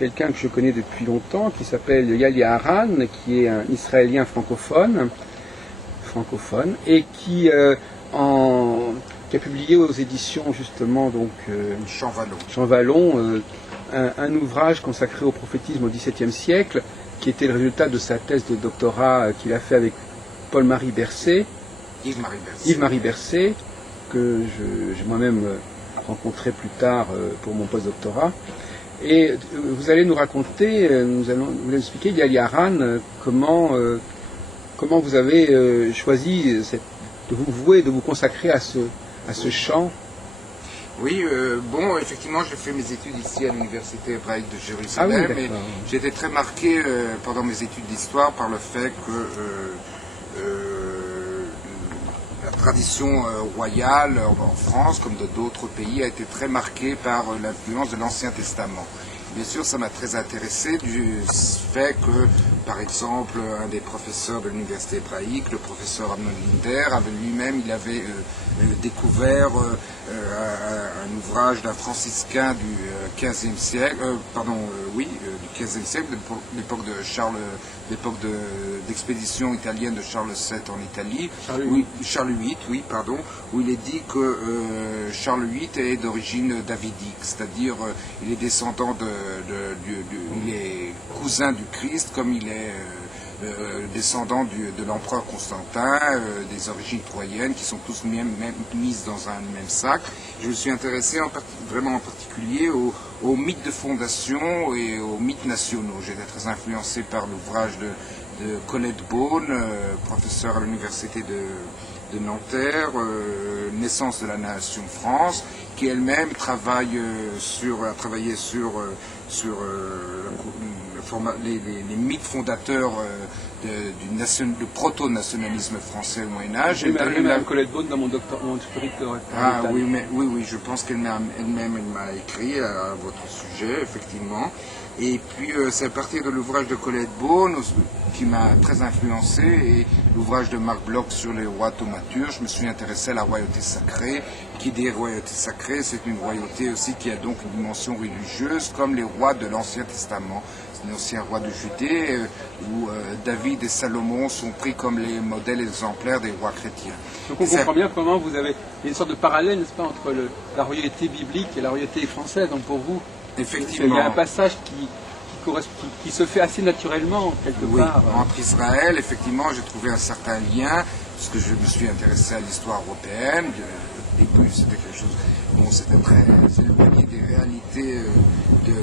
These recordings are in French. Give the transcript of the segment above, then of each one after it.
quelqu'un que je connais depuis longtemps, qui s'appelle Yalia Haran, qui est un Israélien francophone, et qui a publié aux éditions justement donc Jean Vallon un ouvrage consacré au prophétisme au XVIIe siècle, qui était le résultat de sa thèse de doctorat qu'il a fait avec Paul-Marie Bercé, Yves-Marie Bercé, que j'ai moi-même rencontré plus tard pour mon postdoctorat. Et vous allez nous raconter, vous allez expliquer, Yalia Haran, comment vous avez choisi de vous vouer, de vous consacrer à ce champ. Oui, bon, effectivement, j'ai fait mes études ici à l'Université hébraïque de Jérusalem. Ah oui, et j'ai été très marqué pendant mes études d'histoire par le fait que la tradition royale en France, comme de d'autres pays, a été très marquée par l'influence de l'Ancien Testament. Bien sûr, ça m'a très intéressé du fait que, par exemple, un des professeurs de l'université hébraïque, le professeur Amnon Linder, il avait découvert un ouvrage d'un franciscain du XVe siècle, du XVe siècle, l'époque d'expédition italienne de Charles VII en Italie, Charles VIII, où il est dit que Charles VIII est d'origine davidique, c'est-à-dire il est descendant il est cousin du Christ, comme il est descendant de l'empereur Constantin, des origines troyennes qui sont tous mises dans un même sac. Je me suis intéressé vraiment en particulier aux mythes de fondation et aux mythes nationaux. J'ai été très influencé par l'ouvrage de Colette Beaune, professeure à l'université de Nanterre, Naissance de la nation France, qui elle-même a travaillé sur les mythes fondateurs du proto-nationalisme français au Moyen-Âge. J'ai même Mme Colette Beaune dans mon doctorat. Ah oui, je pense qu'elle-même m'a écrit à votre sujet, effectivement. Et puis c'est à partir de l'ouvrage de Colette Beaune qui m'a très influencé, et l'ouvrage de Marc Bloch sur les rois thaumaturges. Je me suis intéressé à la royauté sacrée. Qui dit royauté sacrée, c'est une royauté aussi qui a donc une dimension religieuse, comme les rois de l'Ancien Testament. C'est l'ancien roi de Judée, où David et Salomon sont pris comme les modèles exemplaires des rois chrétiens. Donc on comprend bien comment vous avez une sorte de parallèle, n'est-ce pas, entre la royauté biblique et la royauté française. Donc pour vous, effectivement, il y a un passage qui se fait assez naturellement, quelque part. Entre Israël, effectivement, j'ai trouvé un certain lien, parce que je me suis intéressé à l'histoire européenne. Au début, c'était quelque chose, c'était très éloigné des réalités de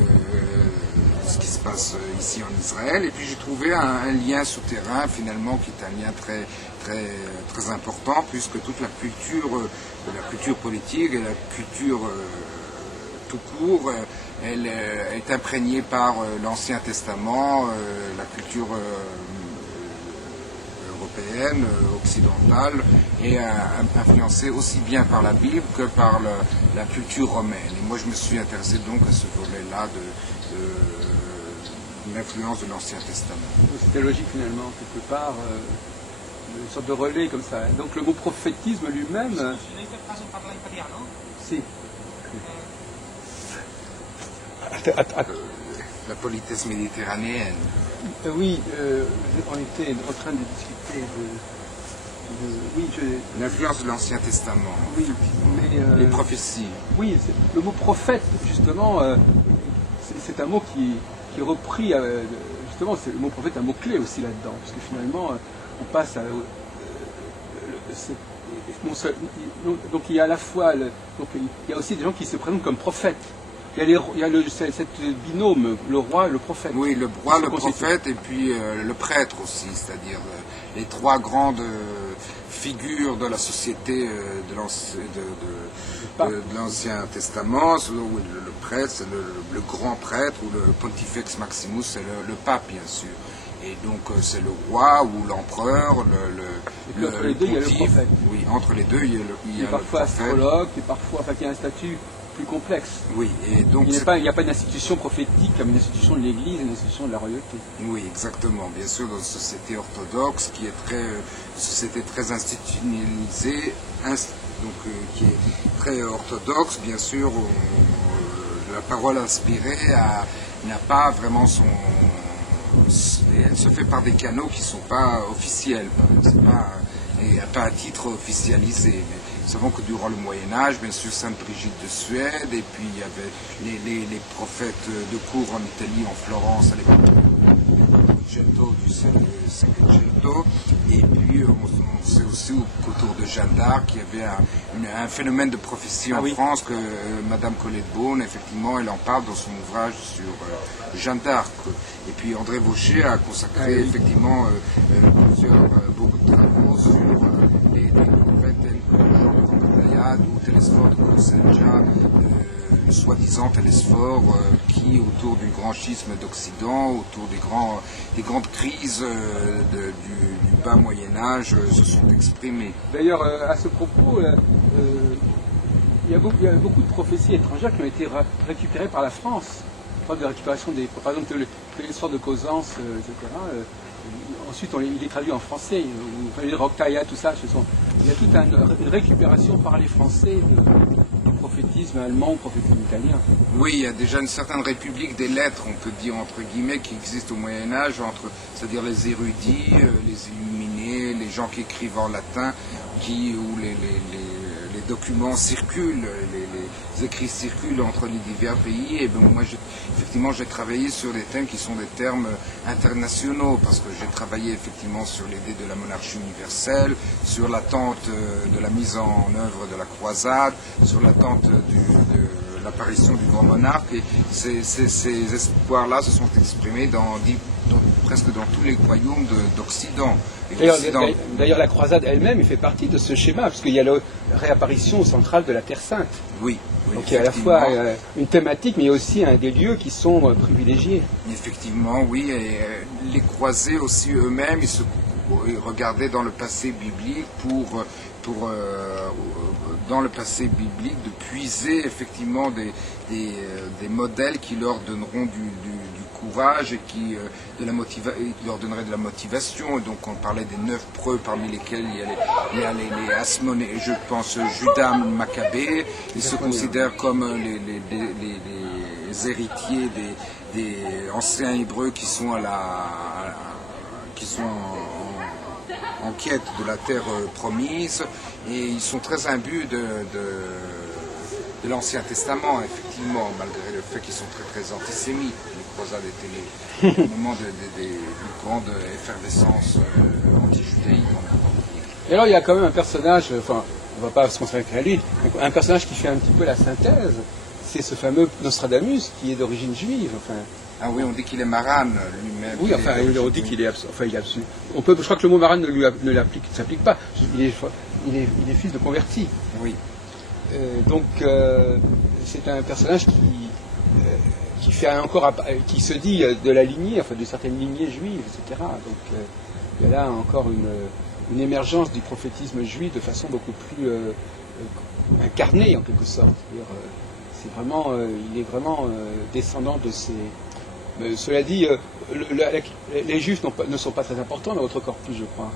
ce qui se passe ici en Israël. Et puis j'ai trouvé un lien souterrain, finalement, qui est un lien très, très, très important, puisque toute la culture politique et la culture tout court, elle est imprégnée par l'Ancien Testament, la culture européenne, occidentale, et influencée aussi bien par la Bible que par la culture romaine. Et moi je me suis intéressé donc à ce volet-là de l'influence de l'Ancien Testament. C'était logique finalement, quelque part, une sorte de relais comme ça. Donc le mot prophétisme lui-même... Si. La politesse méditerranéenne. Oui, on était en train de discuter l'influence de l'Ancien Testament. Oui, mais... les prophéties. Oui, le mot prophète, justement, c'est un mot qui est repris, justement, le mot prophète est un mot-clé aussi là-dedans, parce que finalement, on passe à... donc il y a à la fois... donc il y a aussi des gens qui se présentent comme prophètes. Il y a cette binôme, le roi et le prophète. Oui, le roi, le prophète, et puis le prêtre aussi, c'est-à-dire les trois grandes figures de la société de l'Ancien Testament. Le prêtre, c'est le grand prêtre, ou le Pontifex Maximus, c'est le pape, bien sûr. Et donc c'est le roi ou l'empereur, entre les deux, il y a le prophète. Oui, entre les deux, il y a le prophète. Parfois astrologue, et parfois, il y a un statut plus complexe. Oui, et donc il n'y a pas d'institution prophétique comme une institution de l'Église, une institution de la royauté. Oui, exactement. Bien sûr, dans une société orthodoxe qui est société très institutionnalisée, qui est très orthodoxe, bien sûr, la parole inspirée n'a pas vraiment son... Elle se fait par des canaux qui ne sont pas officiels, et pas à titre officialisé. Mais nous savons que durant le Moyen-Âge, bien sûr, Sainte Brigitte de Suède, et puis il y avait les prophètes de cour en Italie, en Florence, à l'époque du Cinquecento, et puis on sait aussi qu'autour de Jeanne d'Arc, il y avait un phénomène de prophétie en France que Madame Colette-Beaune, effectivement, elle en parle dans son ouvrage sur Jeanne d'Arc. Et puis André Vaucher a consacré effectivement beaucoup de travaux sur les prophètes tels que Jean de Campbell ou Télesphore de Cosenza, le soi-disant Télesphore qui, autour du grand schisme d'Occident, autour des grandes crises du bas Moyen-Âge, se sont exprimées. D'ailleurs, à ce propos, il y a beaucoup de prophéties étrangères qui ont été récupérées par la France. De récupération par exemple, l'histoire de Causance, etc. Ensuite, il est traduit en français. Les Roctaïa, tout ça, il y a toute une récupération par les Français du prophétisme allemand, prophétisme italien. Oui, il y a déjà une certaine république des lettres, on peut dire entre guillemets, qui existe au Moyen-Âge, c'est-à-dire les érudits, les illuminés, les gens qui écrivent en latin, où les documents circulent, les écrits circulent entre les divers pays. Et moi, effectivement, j'ai travaillé sur des thèmes qui sont des termes internationaux, parce que j'ai travaillé effectivement sur l'idée de la monarchie universelle, sur l'attente de la mise en œuvre de la croisade, sur l'attente de l'apparition du grand monarque. Et ces espoirs-là se sont exprimés presque dans tous les royaumes d'Occident. D'ailleurs, la croisade elle-même fait partie de ce schéma, parce qu'il y a la réapparition centrale de la Terre Sainte. Oui. Donc il y a à la fois une thématique, mais aussi des lieux qui sont privilégiés. Effectivement, oui. Et les croisés aussi eux-mêmes, ils regardaient dans le passé biblique pour dans le passé biblique de puiser effectivement des modèles qui leur donneront du courage et qui leur donnerait de la motivation. Et donc on parlait des 9 preux parmi lesquels il y a les Asmonés, je pense Judas Maccabée. Ils se considèrent comme les héritiers des anciens Hébreux qui sont en quête de la terre promise, et ils sont très imbus de l'Ancien Testament, effectivement, malgré le fait qu'ils sont très très antisémites. Les croisades étaient le moment de grande effervescence anti-judaïque. Et alors il y a quand même un personnage, enfin on ne va pas se concentrer qu'à lui, un personnage qui fait un petit peu la synthèse, c'est ce fameux Nostradamus qui est d'origine juive. Ah oui, on dit qu'il est marane lui-même. Oui, enfin, on dit qu'il est absolu. Je crois que le mot marane ne s'applique pas. Il est fils de converti. Oui. Donc, c'est un personnage qui se dit de la lignée, enfin de certaines lignées juives, etc. Donc, il y a là encore une émergence du prophétisme juif de façon beaucoup plus incarnée, en quelque sorte. Il est vraiment descendant de ces... cela dit, les Juifs ne sont pas très importants dans votre corpus, je crois.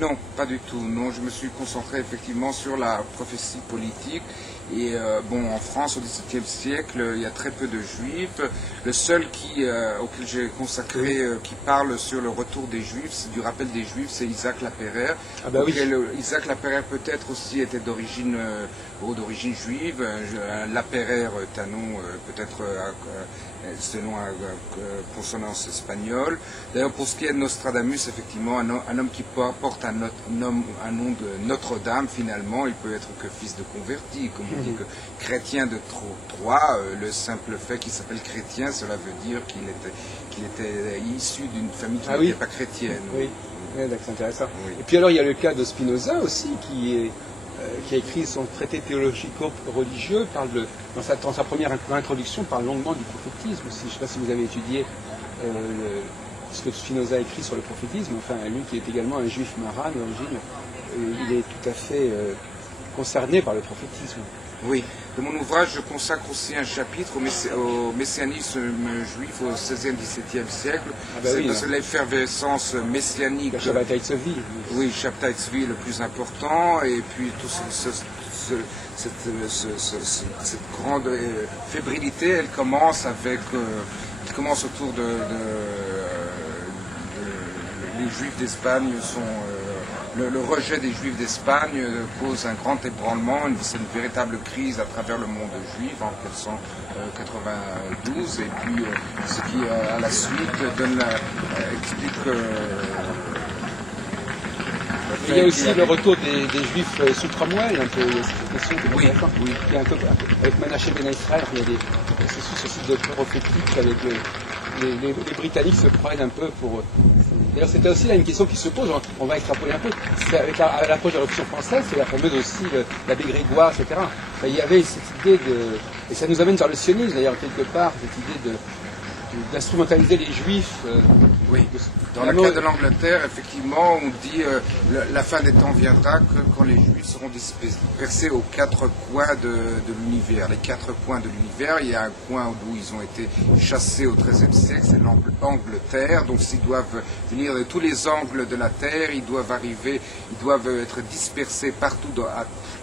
Non, pas du tout. Non, je me suis concentré effectivement sur la prophétie politique. Et en France, au XVIIe siècle, il y a très peu de Juifs. Le seul auquel j'ai consacré, qui parle sur le retour des Juifs, du rappel des Juifs, c'est Isaac Lapeyre. Isaac Lapeyre peut-être aussi était d'origine juive. Lapeyre est un nom peut-être selon consonance espagnole. D'ailleurs, pour ce qui est de Nostradamus, effectivement, un homme qui porte un nom de Notre-Dame, finalement, il peut être que fils de converti, comme on dit que chrétien de Troyes, le simple fait qu'il s'appelle chrétien, cela veut dire qu'il était issu d'une famille qui n'était pas chrétienne. Oui, c'est intéressant. Oui. Et puis alors, il y a le cas de Spinoza aussi, qui a écrit son traité théologico-religieux, dans sa première introduction, parle longuement du prophétisme aussi. Je ne sais pas si vous avez étudié ce que Spinoza a écrit sur le prophétisme, enfin lui qui est également un juif marin d'origine, il est tout à fait concerné par le prophétisme. Oui, dans mon ouvrage, je consacre aussi un chapitre au messianisme juif au XVIe, XVIIe siècle. C'est l'effervescence messianique. La Shabbatai Tzvi. Oui, Shabbatai Tzvi est le plus important, et puis tout cette grande fébrilité, elle commence avec commence autour les Juifs d'Espagne sont... le rejet des Juifs d'Espagne cause un grand ébranlement, c'est une véritable crise à travers le monde juif en 1492, et puis ce qui à la suite explique... il y a aussi le retour des Juifs sous Cromwell, un peu, cette question qui est oui. Il y a un peu, avec Menachem Ben Israël, il y a des processus de prophétique avec les Britanniques se prennent un peu pour... D'ailleurs, c'était aussi là une question qui se pose, on va extrapoler un peu, c'est avec à l'approche de la Révolution française, c'est la fameuse aussi l'abbé Grégoire, etc. Enfin, il y avait cette idée de... Et ça nous amène vers le sionisme, d'ailleurs, quelque part, cette idée d'instrumentaliser les Juifs. Oui. Dans le cas de l'Angleterre, effectivement, on dit la fin des temps viendra que quand les Juifs seront dispersés aux quatre coins de l'univers. Les quatre coins de l'univers, il y a un coin d'où ils ont été chassés au XIIIe siècle, c'est l'Angleterre. Donc s'ils doivent venir de tous les angles de la Terre, ils doivent être dispersés partout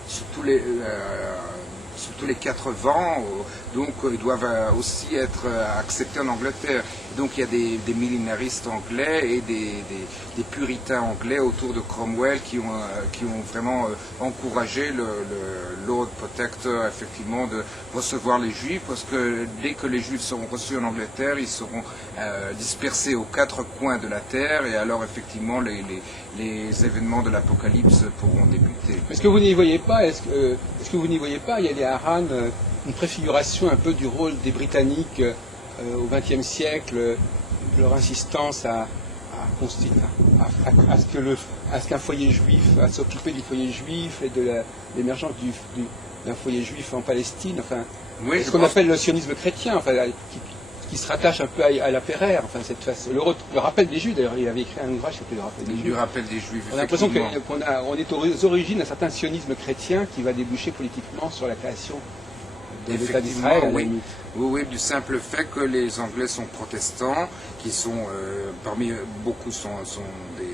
sur tous les quatre vents, donc ils doivent aussi être acceptés en Angleterre. Donc il y a des millénaristes anglais et des puritains anglais autour de Cromwell qui ont vraiment encouragé le Lord Protector effectivement de recevoir les Juifs, parce que dès que les Juifs seront reçus en Angleterre, ils seront dispersés aux quatre coins de la terre, et alors effectivement les événements de l'Apocalypse pourront débuter. Est-ce que vous n'y voyez pas, il y a des Haran, une préfiguration un peu du rôle des Britanniques au XXe siècle, leur insistance à ce qu'un foyer juif, à s'occuper du foyer juif et de l'émergence d'un foyer juif en Palestine, enfin, oui, ce qu'on appelle le sionisme chrétien, enfin, qui se rattache un peu à la Pérère, enfin, cette façon. Le rappel des Juifs, d'ailleurs, il avait écrit un ouvrage qui s'appelait Le rappel des Juifs. Le rappel des Juifs. On a l'impression qu'on est aux origines d'un certain sionisme chrétien qui va déboucher politiquement sur la création de l'État d'Israël. Oui, du simple fait que les Anglais sont protestants, qui sont, parmi beaucoup sont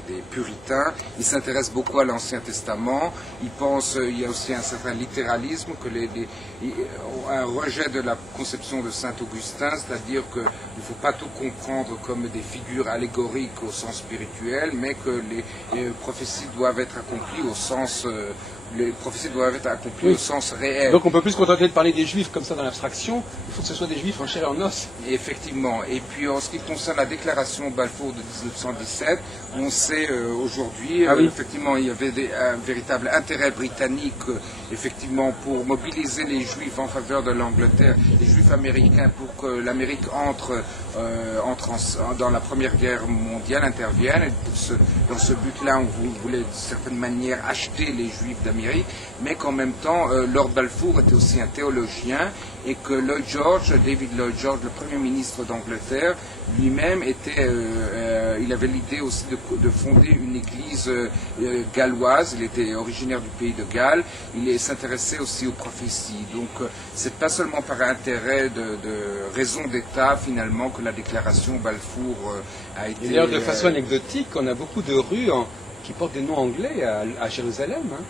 des puritains, ils s'intéressent beaucoup à l'Ancien Testament, ils pensent, il y a aussi un certain littéralisme, un rejet de la conception de Saint Augustin, c'est-à-dire qu'il ne faut pas tout comprendre comme des figures allégoriques au sens spirituel, mais que les prophéties doivent être accomplies au sens... les prophéties doivent être accomplies au sens réel. Donc on peut plus se contenter de parler des Juifs comme ça dans l'abstraction, il faut que ce soit des Juifs en chair et en os. Et effectivement. Et puis en ce qui concerne la déclaration Balfour de 1917, on sait aujourd'hui, effectivement, il y avait un véritable intérêt britannique, effectivement, pour mobiliser les Juifs en faveur de l'Angleterre, les Juifs américains, pour que l'Amérique entre dans la Première Guerre mondiale, intervienne. Et dans ce but-là, on voulait d'une certaine manière acheter les Juifs d'Amérique, mais qu'en même temps, Lord Balfour était aussi un théologien, et que David Lloyd George, le Premier ministre d'Angleterre, lui-même il avait l'idée aussi de fonder une église galloise. Il était originaire du pays de Galles. Il s'intéressait aussi aux prophéties. Donc, c'est pas seulement par intérêt de raison d'État finalement que la déclaration Balfour a été. D'ailleurs, de façon anecdotique, on a beaucoup de rues qui portent des noms anglais à Jérusalem. Hein.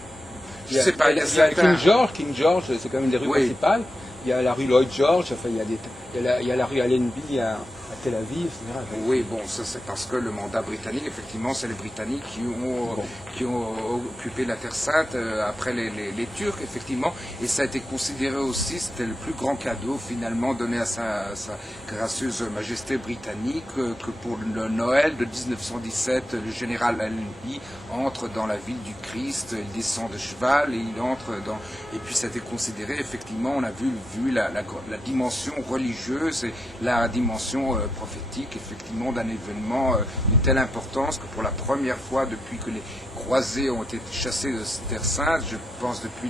Il y a King George, c'est quand même une des rues principales. Il y a la rue Lloyd George, enfin, il y a la rue Allenby à Tel Aviv, etc. Oui, bon, ça c'est parce que le mandat britannique, effectivement, c'est les Britanniques qui ont occupé la Terre Sainte après les Turcs, effectivement, et ça a été considéré aussi, c'était le plus grand cadeau finalement donné à sa gracieuse majesté britannique, que pour le Noël de 1917, le général Allenby entre dans la ville du Christ, il descend de cheval et il entre dans... Et puis ça a été considéré, effectivement, on a vu la dimension religieuse et la dimension prophétique, effectivement, d'un événement de telle importance que pour la première fois depuis que les croisés ont été chassés de Terre Sainte, je pense depuis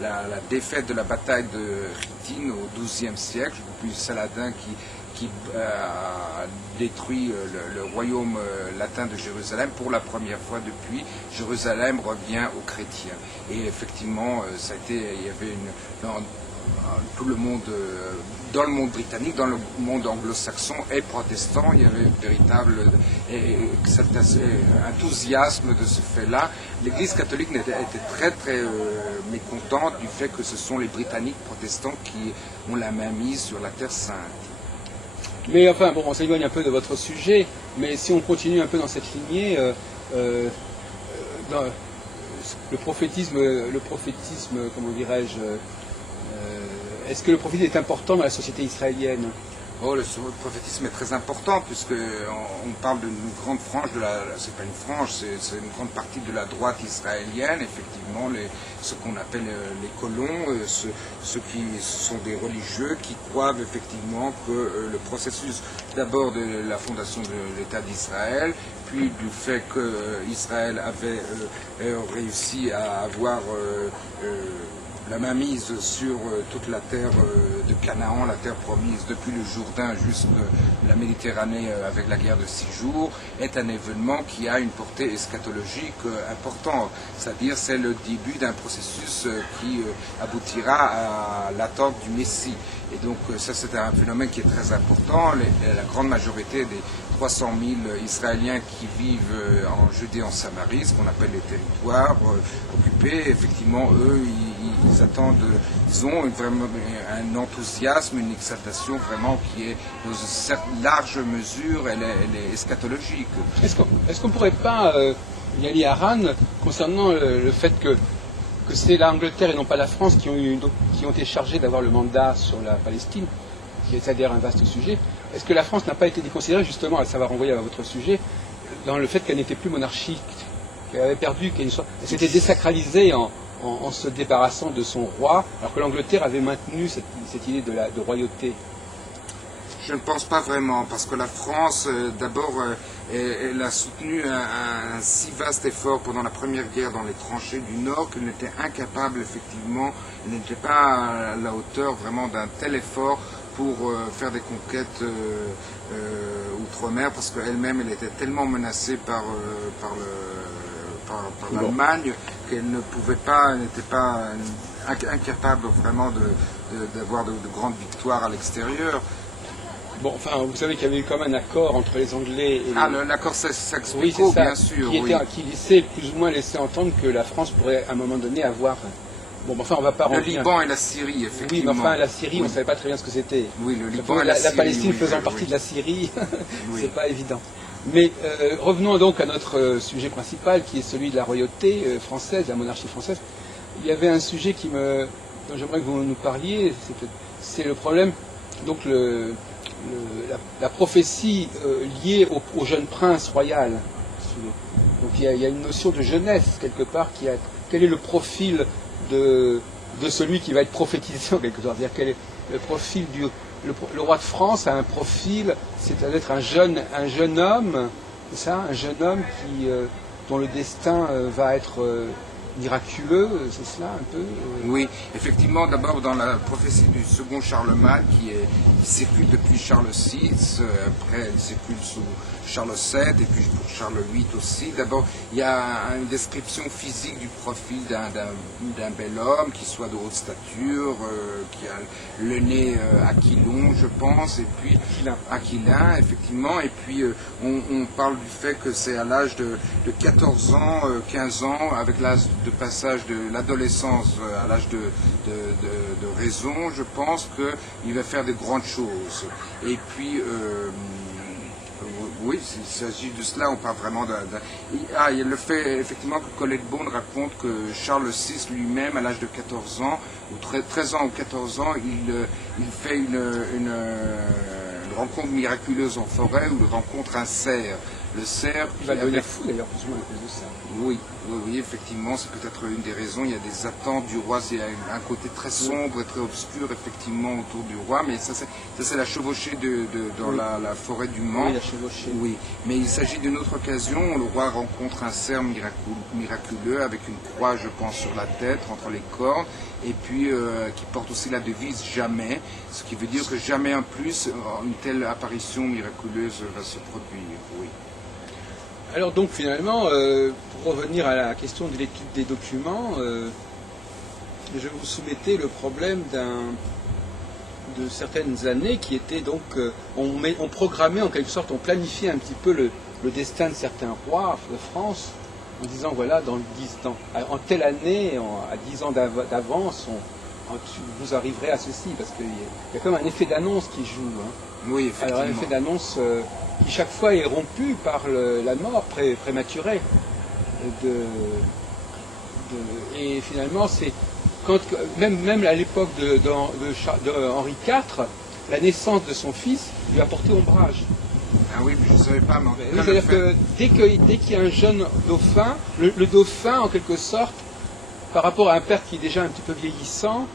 la défaite de la bataille de Chittim au XIIe siècle, depuis Saladin qui a détruit le royaume latin de Jérusalem, pour la première fois depuis, Jérusalem revient aux chrétiens. Et effectivement, ça a été, il y avait tout le monde, dans le monde britannique, dans le monde anglo-saxon et protestant, il y avait un véritable enthousiasme de ce fait-là. L'Église catholique était très très mécontente du fait que ce sont les Britanniques protestants qui ont la main mise sur la Terre Sainte. Mais enfin, bon, on s'éloigne un peu de votre sujet, mais si on continue un peu dans cette lignée, dans le prophétisme, comment dirais-je, est-ce que le prophétisme est important dans la société israélienne? Oh, le prophétisme est très important puisque on parle d'une grande frange c'est pas une frange, c'est une grande partie de la droite israélienne, effectivement, ce qu'on appelle les colons, ceux qui sont des religieux qui croient effectivement que le processus d'abord de la fondation de l'État d'Israël, puis du fait que Israël avait réussi à avoir la mainmise sur toute la terre de Canaan, la terre promise depuis le Jourdain jusqu'à la Méditerranée avec la guerre de 6 jours, est un événement qui a une portée eschatologique importante. C'est-à-dire c'est le début d'un processus qui aboutira à l'attente du Messie. Et donc ça c'est un phénomène qui est très important. La grande majorité des 300 000 Israéliens qui vivent en Judée, en Samarie, ce qu'on appelle les territoires occupés, effectivement, eux, ils attendent, ils ont vraiment un enthousiasme, une exaltation vraiment qui est dans une large mesure, elle est eschatologique. Est-ce qu'on ne pourrait pas, Yali Haran, concernant le fait que c'est l'Angleterre et non pas la France qui ont été chargés d'avoir le mandat sur la Palestine, qui est c'est-à-dire un vaste sujet, est-ce que la France n'a pas été déconsidérée, justement, ça va renvoyer à votre sujet, dans le fait qu'elle n'était plus monarchique, qu'elle avait perdu, qu'elle s'était désacralisée en se débarrassant de son roi, alors que l'Angleterre avait maintenu cette idée de royauté? Je ne pense pas vraiment, parce que la France, d'abord, elle a soutenu un si vaste effort pendant la Première Guerre dans les tranchées du Nord qu'elle était incapable, effectivement, elle n'était pas à la hauteur vraiment d'un tel effort pour faire des conquêtes outre-mer, parce qu'elle-même, elle était tellement menacée par l'Allemagne qu'elle ne pouvait pas, elle n'était pas incapable vraiment d'avoir de grandes victoires à l'extérieur. Bon, enfin, vous savez qu'il y avait eu comme un accord entre les Anglais et les... l'accord Saxe-Picot, oui, c'est ça, bien sûr. Qui laissait plus ou moins laisser entendre que la France pourrait à un moment donné avoir... Bon, enfin, on va pas le Liban et la Syrie, effectivement. Oui, mais enfin, la Syrie, on ne savait pas très bien ce que c'était. Oui, le Liban et la Syrie. La Palestine faisant partie de la Syrie, c'est pas évident. Mais revenons donc à notre sujet principal, qui est celui de la royauté française, la monarchie française. Il y avait un sujet dont j'aimerais que vous nous parliez, c'est le problème, donc la prophétie liée au jeune prince royal. Donc il y a une notion de jeunesse quelque part quel est le profil de celui qui va être prophétisé en quelque sorte. C'est-à-dire quel est le profil le roi de France a un profil, c'est-à-dire un jeune homme, c'est ça, un jeune homme dont le destin va être miraculeux, c'est cela un peu Oui, effectivement, d'abord dans la prophétie du second Charlemagne qui circule depuis Charles VI, après elle circule sous Charles VII et puis pour Charles VIII aussi. D'abord, il y a une description physique du profil d'un bel homme qui soit de haute stature, qui a le nez aquilon, je pense, et puis aquilin, effectivement, et puis on parle du fait que c'est à l'âge de 14 ans, 15 ans, avec l'âge de passage de l'adolescence à l'âge de raison, je pense qu'il va faire de grandes choses. Et puis, oui, il s'agit de cela, on parle vraiment il y a le fait effectivement que Colette Beaune raconte que Charles VI lui-même, à l'âge de 14 ans, ou 13 ans ou 14 ans, il fait une rencontre miraculeuse en forêt où il rencontre un cerf. Le cerf... Il va devenir fou d'ailleurs, plus ou moins à cause de ça. Oui, effectivement, c'est peut-être une des raisons. Il y a des attentes du roi, il y a un côté très sombre et très obscur, effectivement, autour du roi. Mais ça c'est la chevauchée dans la forêt du Mans. Oui, la chevauchée. Oui, mais il s'agit d'une autre occasion. Le roi rencontre un cerf miraculeux avec une croix, je pense, sur la tête, entre les cornes, et puis qui porte aussi la devise « Jamais », ce qui veut dire que jamais en plus une telle apparition miraculeuse va se produire. Oui. Alors donc finalement, pour revenir à la question de l'étude des documents, je vous soumettais le problème de certaines années qui étaient donc, on programmait en quelque sorte, on planifiait un petit peu le destin de certains rois de France en disant voilà, en telle année, à 10 ans d'avance, vous arriverez à ceci, parce qu'il y a comme un effet d'annonce qui joue. Hein. Oui, effectivement. Alors un effet d'annonce qui chaque fois est rompu par la mort prématurée. Et finalement, c'est même à l'époque de Henri IV, la naissance de son fils lui a porté ombrage. Ah oui, mais je ne savais pas. C'est-à-dire que dès qu'il y a un jeune dauphin, le dauphin, en quelque sorte, par rapport à un père qui est déjà un petit peu vieillissant,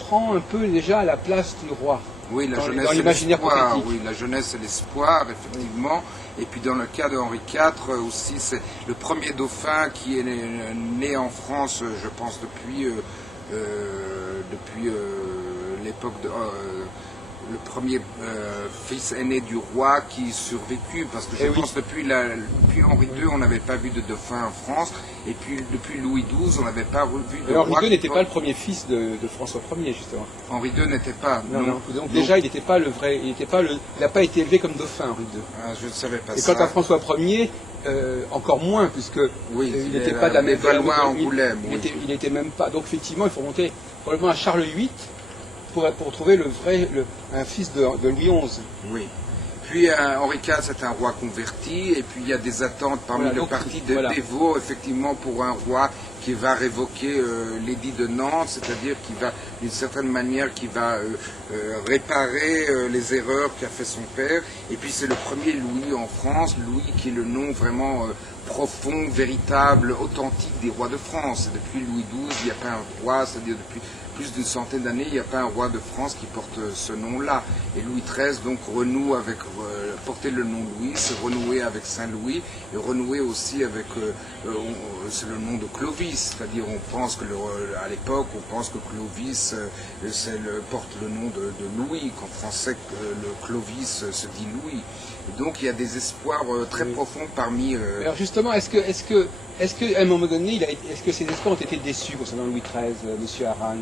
prend un peu déjà la place du roi. Oui, la jeunesse et l'espoir. Oui, la jeunesse et l'espoir, effectivement. Et puis dans le cas de Henri IV aussi, c'est le premier dauphin qui est né en France, je pense, depuis l'époque de... le premier fils aîné du roi qui survécut, parce que je pense depuis Henri II, on n'avait pas vu de dauphin en France, et puis depuis Louis XII, on n'avait pas vu de roi. Henri II n'était pas le premier fils de François Ier, justement. Henri II n'était pas. Non. Donc déjà, il n'était pas le vrai, il n'a pas été élevé comme dauphin, Henri II. Ah, je ne savais pas ça. Et quant à François Ier, encore moins, puisque il n'était pas de la même Angoulême. Il n'était même pas. Donc effectivement, il faut remonter probablement à Charles VIII. Pour trouver un fils de Louis XI. Oui. Puis Henri IV, c'est un roi converti, et puis il y a des attentes parmi le parti de dévots, effectivement, pour un roi qui va révoquer l'édit de Nantes, c'est-à-dire qui va, d'une certaine manière, qui va réparer les erreurs qu'a fait son père. Et puis c'est le premier Louis en France, Louis qui est le nom vraiment profond, véritable, authentique des rois de France. Et depuis Louis XII, il n'y a pas un roi, c'est-à-dire depuis plus d'une centaine d'années, il n'y a pas un roi de France qui porte ce nom-là. Et Louis XIII, donc, renoue avec, porter le nom Louis, c'est renouer avec Saint-Louis, et renouer aussi avec, c'est le nom de Clovis, c'est-à-dire on pense que, à l'époque, on pense que Clovis porte le nom de Louis, qu'en français, le Clovis se dit Louis. Et donc, il y a des espoirs très profonds parmi... Alors justement, est-ce qu'à un moment donné, est-ce que ces espoirs ont été déçus concernant Louis XIII, M. Aran?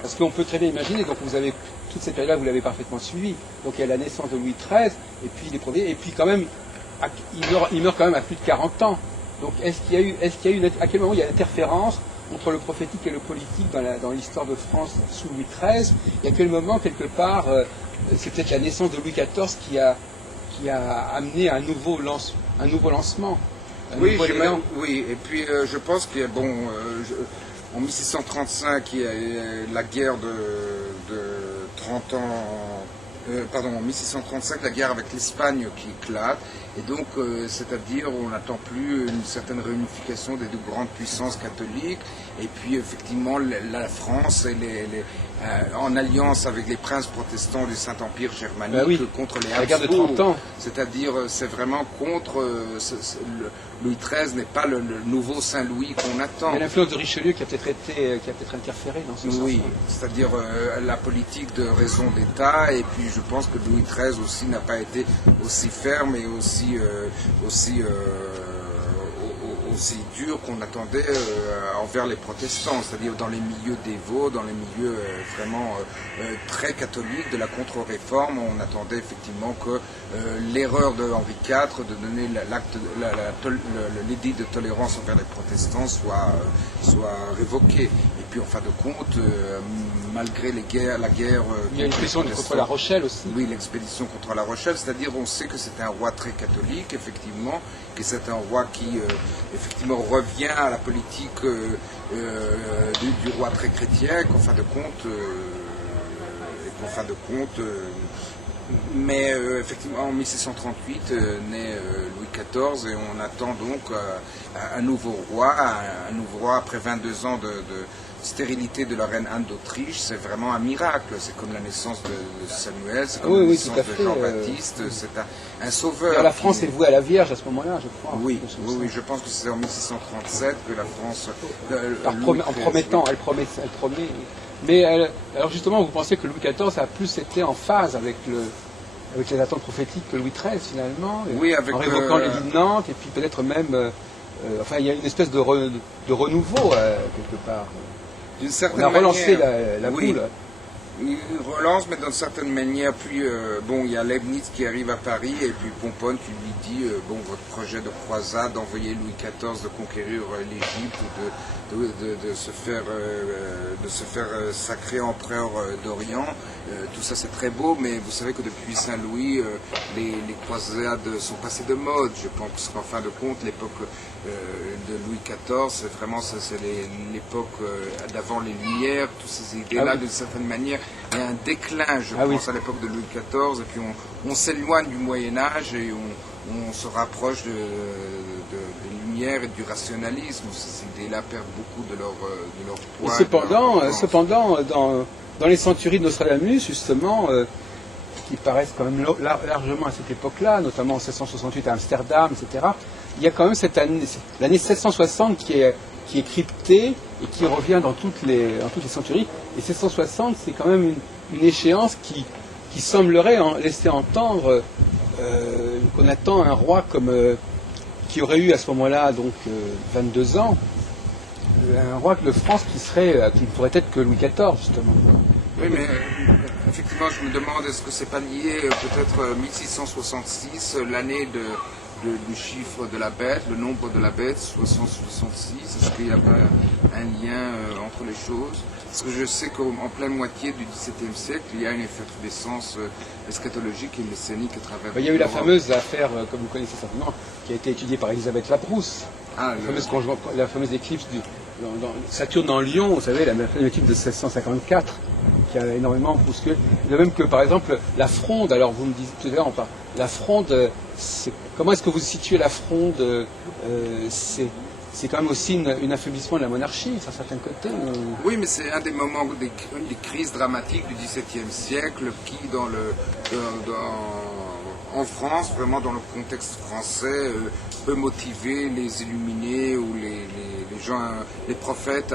Parce qu'on peut très bien imaginer, donc vous avez toute cette période-là, vous l'avez parfaitement suivi. Donc il y a la naissance de Louis XIII, et puis les premiers, et puis quand même, il meurt quand même à plus de 40 ans. Donc à quel moment il y a l'interférence entre le prophétique et le politique dans l'histoire de France sous Louis XIII? Et à quel moment, quelque part, c'est peut-être la naissance de Louis XIV qui a amené un nouveau lancement. Oui, et puis je pense qu'il y a, en 1635, il y a la guerre de 30 ans, en 1635, la guerre avec l'Espagne qui éclate, et donc, c'est-à-dire, on n'attend plus une certaine réunification des deux grandes puissances catholiques, et puis, effectivement, la France, en alliance avec les princes protestants du Saint-Empire germanique contre les Habsbourg. La guerre de 30 ans. C'est-à-dire, c'est vraiment contre... Louis XIII n'est pas le nouveau Saint-Louis qu'on attend. Il y a l'influence de Richelieu qui a peut-être interféré dans ce sens. Oui, c'est-à-dire la politique de raison d'État, et puis je pense que Louis XIII aussi n'a pas été aussi ferme et aussi dur qu'on attendait envers les protestants, c'est-à-dire dans les milieux dévots, dans les milieux vraiment très catholiques de la contre-réforme. On attendait effectivement que l'erreur de Henri IV de donner l'édit de tolérance envers les protestants soit révoquée. Et puis en fin de compte, malgré la guerre... il y a l'expédition contre La Rochelle aussi. Oui, l'expédition contre La Rochelle, c'est-à-dire on sait que c'est un roi très catholique, effectivement, que c'est un roi qui effectivement revient à la politique du roi très chrétien, qu'en fin de compte, mais effectivement en 1638 naît Louis XIV, et on attend donc un nouveau roi après 22 ans de stérilité de la reine Anne d'Autriche. C'est vraiment un miracle, c'est comme la naissance de Samuel, c'est comme la naissance de Jean-Baptiste, c'est un sauveur. La France est vouée à la Vierge à ce moment-là, je crois. Oui, je pense que c'est en 1637 que la France... en promettant, elle promet. Mais alors justement, vous pensez que Louis XIV a plus été en phase avec les attentes prophétiques que Louis XIII finalement, en révoquant l'édit de Nantes, et puis peut-être même... il y a une espèce de renouveau quelque part. D'une certaine on a relancé manière, la boule. Il relance, mais d'une certaine manière. Puis, bon, il y a Leibniz qui arrive à Paris, et puis Pomponne qui lui dit, bon, votre projet de croisade, d'envoyer Louis XIV, de conquérir l'Égypte, ou de se faire sacrer empereur d'Orient, tout ça c'est très beau, mais vous savez que depuis Saint-Louis, les croisades sont passées de mode. Je pense qu'en fin de compte, l'époque de Louis XIV, c'est l'époque d'avant les Lumières, toutes ces idées-là, d'une certaine manière, il y a un déclin, je pense, à l'époque de Louis XIV, et puis on s'éloigne du Moyen-Âge et on se rapproche des Lumières et du rationalisme. Ces idées-là perdent beaucoup de leur poids. Et cependant, dans les centuries de Nostradamus, justement, qui paraissent quand même largement à cette époque-là, notamment en 1668 à Amsterdam, etc., il y a quand même cette année, l'année 760 qui est cryptée et qui revient dans toutes les centuries. Et 760, c'est quand même une échéance qui semblerait laisser entendre qu'on attend un roi qui aurait eu à ce moment-là donc 22 ans, un roi de France qui pourrait être que Louis XIV, justement. Oui, mais effectivement, je me demande, est-ce que c'est pas lié peut-être 1666, l'année du chiffre de la bête, le nombre de la bête, 666, est-ce qu'il n'y a pas un lien entre les choses? Parce que je sais qu'en pleine moitié du XVIIe siècle, il y a une effervescence eschatologique et messianique à travers il y a eu la fameuse affaire, comme vous connaissez certainement, qui a été étudiée par Elisabeth Labrousse, la fameuse éclipse dans Saturne en Lion, vous savez, la fameuse éclipse de 1654, qui a énormément bousculé. De même que, par exemple, la Fronde, alors vous me disiez tout à l'heure, la Fronde, comment est-ce que vous situez la Fronde? C'est quand même aussi un affaiblissement de la monarchie, sur certains côtés. Oui, mais c'est un des moments, une des crises dramatiques du XVIIe siècle qui, en France, vraiment dans le contexte français, peut motiver les illuminés ou les gens, les prophètes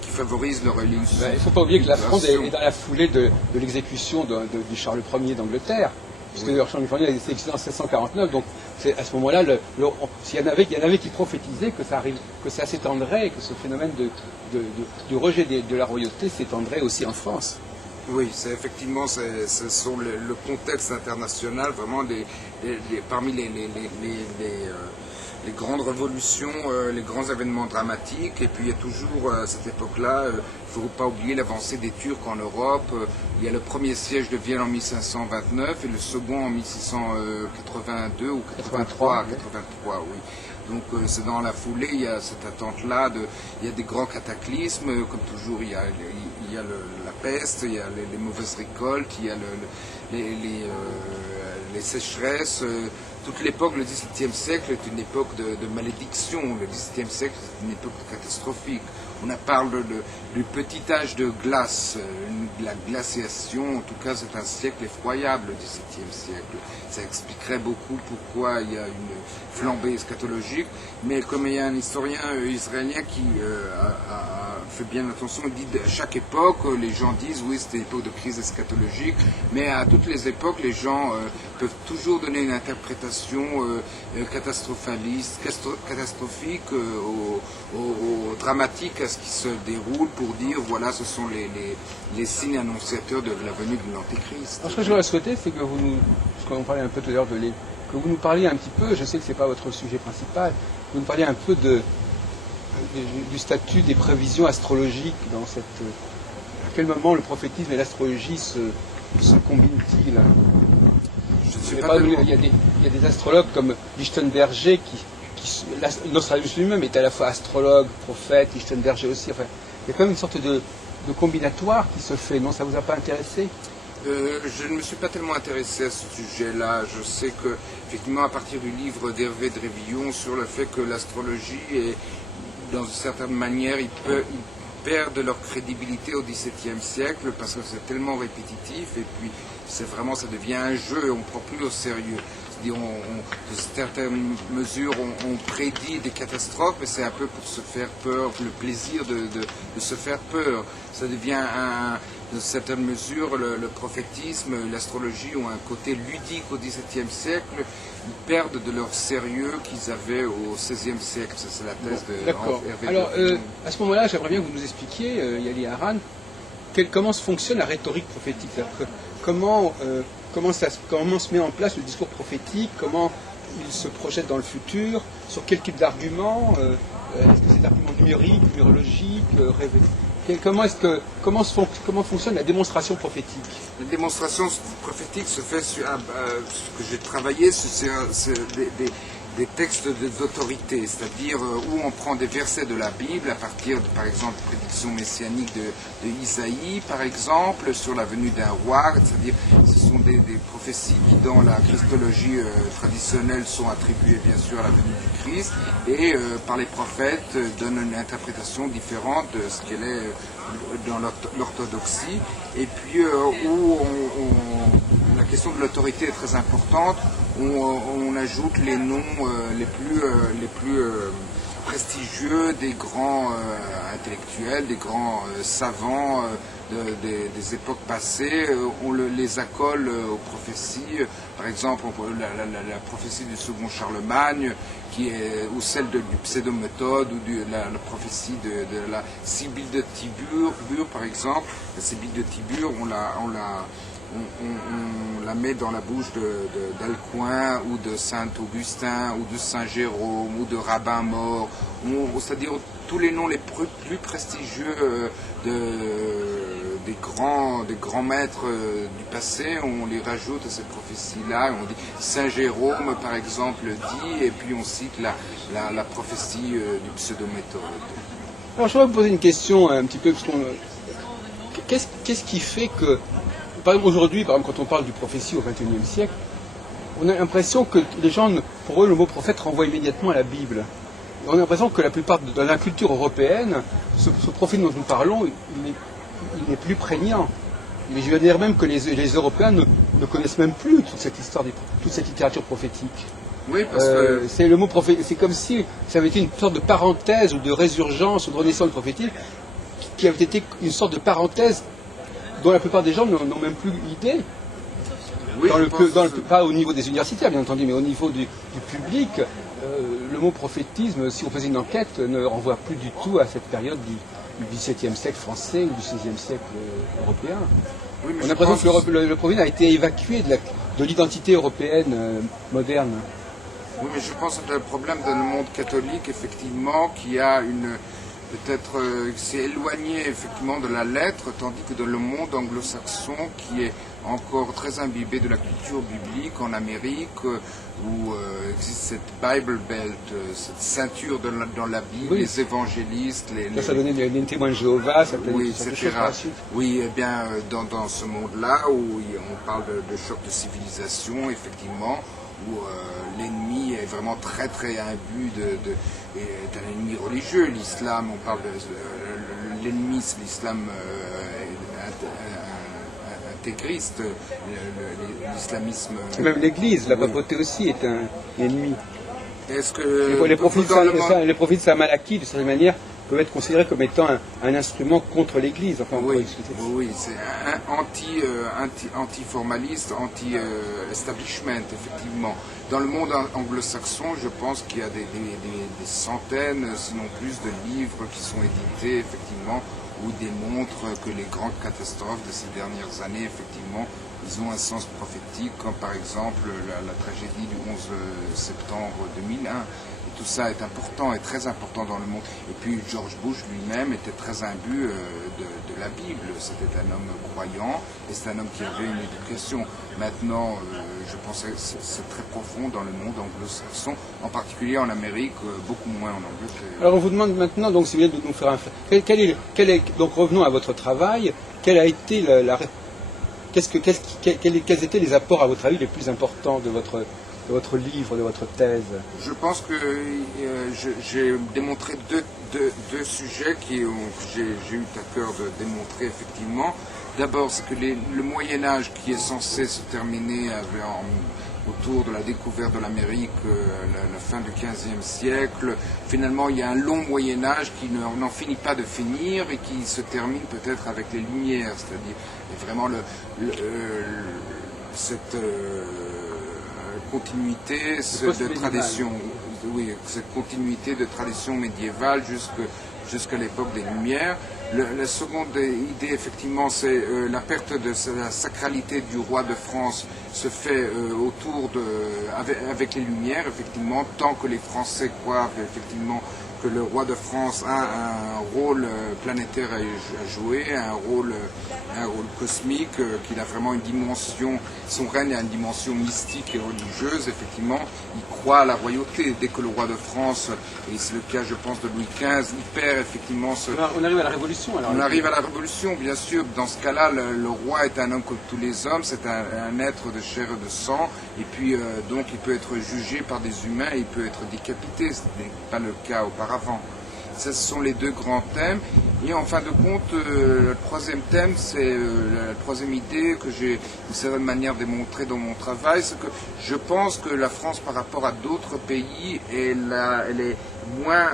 qui favorisent leur élimination. Il ne faut pas oublier que la Fronde est dans la foulée de l'exécution du Charles Ier d'Angleterre. Puisque Charles Ier a été exécuté en 1649, donc c'est à ce moment-là, il y en avait qui prophétisaient que ça s'étendrait, que ce phénomène du rejet de la royauté s'étendrait aussi en France. Oui, c'est effectivement, ce sont le contexte international, vraiment parmi les grandes révolutions, les grands événements dramatiques. Et puis il y a toujours, à cette époque-là, il ne faut pas oublier l'avancée des Turcs en Europe. Il y a le premier siège de Vienne en 1529 et le second en 1682 ou 83, oui. Donc c'est dans la foulée, il y a cette attente-là, il y a des grands cataclysmes, comme toujours il y a la peste, il y a les mauvaises récoltes, il y a les sécheresses. Toute l'époque, le XVIIe siècle est une époque de malédiction, le XVIIe siècle est une époque catastrophique. On parle du petit âge de glace, de la glaciation, en tout cas c'est un siècle effroyable, le XVIIe siècle. Ça expliquerait beaucoup pourquoi il y a une flambée eschatologique, mais comme il y a un historien israélien qui a fait bien attention, il dit à chaque époque, les gens disent oui c'était une époque de crise eschatologique, mais à toutes les époques les gens peuvent toujours donner une interprétation catastrophique, dramatique à ce qui se déroule pour dire voilà ce sont les signes annonciateurs de la venue de l'Antéchrist. Ce que j'aurais souhaité, c'est que qu'on parlait un peu tout à l'heure que vous nous parliez un petit peu, je sais que ce n'est pas votre sujet principal, que vous nous parliez un peu du statut des prévisions astrologiques dans cette... À quel moment le prophétisme et l'astrologie se combinent-ils? Il y a des astrologues comme Lichtenberger Nostradamus lui-même est à la fois astrologue, prophète, Lichtenberger aussi. Enfin, il y a quand même une sorte de combinatoire qui se fait. Non, ça vous a pas intéressé? Je ne me suis pas tellement intéressé à ce sujet-là. Je sais que, effectivement, à partir du livre d'Hervé de Révillon sur le fait que l'astrologie est, dans une certaine manière, ils perdent leur crédibilité au XVIIe siècle parce que c'est tellement répétitif et puis ça devient un jeu et on ne prend plus au sérieux. De certaines mesures, on prédit des catastrophes, mais c'est un peu pour se faire peur, pour le plaisir de se faire peur. Ça devient de certaines mesures, le prophétisme, l'astrologie ont un côté ludique au XVIIe siècle. Ils perdent de leur sérieux qu'ils avaient au XVIe siècle. Ça, c'est la thèse de D'accord. Hervé. Alors, à ce moment-là, j'aimerais bien que vous nous expliquiez, Yali Haran, comment se fonctionne la rhétorique prophétique? Comment se met en place le discours prophétique? Comment il se projette dans le futur? Sur quel type d'arguments? Est-ce que c'est d'arguments numériques, numérologiques, comment fonctionne la démonstration prophétique? La démonstration prophétique se fait sur ce que j'ai travaillé, c'est des textes d'autorité, c'est-à-dire où on prend des versets de la Bible à partir de, par exemple, prédictions messianiques de Isaïe, par exemple, sur la venue d'un roi, c'est-à-dire ce sont des prophéties qui, dans la christologie traditionnelle, sont attribuées bien sûr à la venue du Christ, et par les prophètes donnent une interprétation différente de ce qu'elle est dans l'orthodoxie, et puis où la question de l'autorité est très importante. On ajoute les noms les plus prestigieux des grands intellectuels, des grands savants des époques passées. On les accole aux prophéties. Par exemple, la prophétie du second Charlemagne, ou celle du pseudo-méthode, ou la prophétie de la Sibylle de Tibur, par exemple. La Sibylle de Tibur, on la met dans la bouche d'Alcuin ou de Saint-Augustin ou de Saint-Jérôme ou de Rabbin mort, c'est-à-dire tous les noms les plus prestigieux des grands maîtres du passé, on les rajoute à cette prophétie-là. On dit Saint-Jérôme par exemple dit, et puis on cite la prophétie du pseudo-méthode. Alors je voudrais vous poser une question un petit peu, qu'est-ce qui fait que, par exemple aujourd'hui, quand on parle du prophétie au XXIe siècle, on a l'impression que les gens, pour eux, le mot prophète renvoie immédiatement à la Bible. On a l'impression que la plupart de la culture européenne, ce prophète dont nous parlons, il est plus prégnant. Mais je veux dire même que les Européens ne connaissent même plus toute cette histoire, toute cette littérature prophétique. Oui, parce que c'est le mot prophète. C'est comme si ça avait été une sorte de parenthèse ou de résurgence ou de renaissance prophétique qui avait été une sorte de parenthèse dont la plupart des gens n'ont même plus idée. Oui, pas au niveau des universitaires, bien entendu, mais au niveau du public, le mot prophétisme, si on faisait une enquête, ne renvoie plus du tout à cette période du XVIIe siècle français ou du XVIe siècle européen. Oui, on a l'impression que le prophète a été évacué de l'identité européenne moderne. Oui, mais je pense que le problème dans le monde catholique, effectivement, qui a s'est éloigné effectivement de la lettre, tandis que dans le monde anglo-saxon, qui est encore très imbibé de la culture biblique en Amérique, où existe cette Bible Belt, cette ceinture dans la Bible, oui. Les évangélistes, ça donnait des témoins de Jéhovah, ça peut oui, etc. Oui, eh bien, dans ce monde-là, où on parle de choc de civilisation, effectivement, où l'ennemi est vraiment très très imbu est un ennemi religieux. L'islam, on parle de l'ennemi, c'est l'islam intégriste, l'islamisme. Même l'Église, la papauté aussi est un ennemi. Est-ce que les prophètes Samalaki, de certaine manière, peuvent être considérés comme étant un instrument contre l'Église. Enfin, oui, c'est anti-formaliste, anti-establishment, effectivement. Dans le monde anglo-saxon, je pense qu'il y a des centaines, sinon plus, de livres qui sont édités, effectivement, où démontrent que les grandes catastrophes de ces dernières années, effectivement, ils ont un sens prophétique, comme par exemple la tragédie du 11 septembre 2001. Et tout ça est important et très important dans le monde. Et puis George Bush lui-même était très imbu de la Bible. C'était un homme croyant et c'est un homme qui avait une éducation. Maintenant, je pense que c'est très profond dans le monde anglo-saxon, en particulier en Amérique, beaucoup moins en Angleterre. Alors on vous demande maintenant, donc, si vous voulez, de nous faire donc revenons à votre travail. Quelle a été quels étaient les apports, à votre avis, les plus importants de votre livre, de votre thèse? Je pense que j'ai démontré deux sujets que j'ai eu à cœur de démontrer, effectivement. D'abord, c'est que le Moyen-Âge, qui est censé se terminer autour de la découverte de l'Amérique, la fin du XVe siècle, finalement, il y a un long Moyen-Âge qui n'en finit pas de finir et qui se termine peut-être avec les Lumières, c'est-à-dire vraiment cette continuité de tradition. cette continuité de tradition médiévale jusqu'à l'époque des Lumières. La seconde idée, effectivement, c'est la perte de la sacralité du roi de France se fait avec les Lumières, effectivement, tant que les Français croient effectivement que le roi de France a un rôle planétaire à jouer, un rôle cosmique, qu'il a vraiment une dimension, son règne a une dimension mystique et religieuse, effectivement, il croit à la royauté. Dès que le roi de France, et c'est le cas je pense de Louis XV, il perd effectivement On arrive à la Révolution alors. On arrive à la Révolution, bien sûr. Dans ce cas-là, le roi est un homme comme tous les hommes, c'est un être de chair et de sang, et puis donc il peut être jugé par des humains, et il peut être décapité, ce n'est pas le cas auparavant. Ça, ce sont les deux grands thèmes. Et en fin de compte, le troisième thème, c'est la troisième idée que j'ai d'une certaine manière démontrée dans mon travail, c'est que je pense que la France, par rapport à d'autres pays, elle est moins,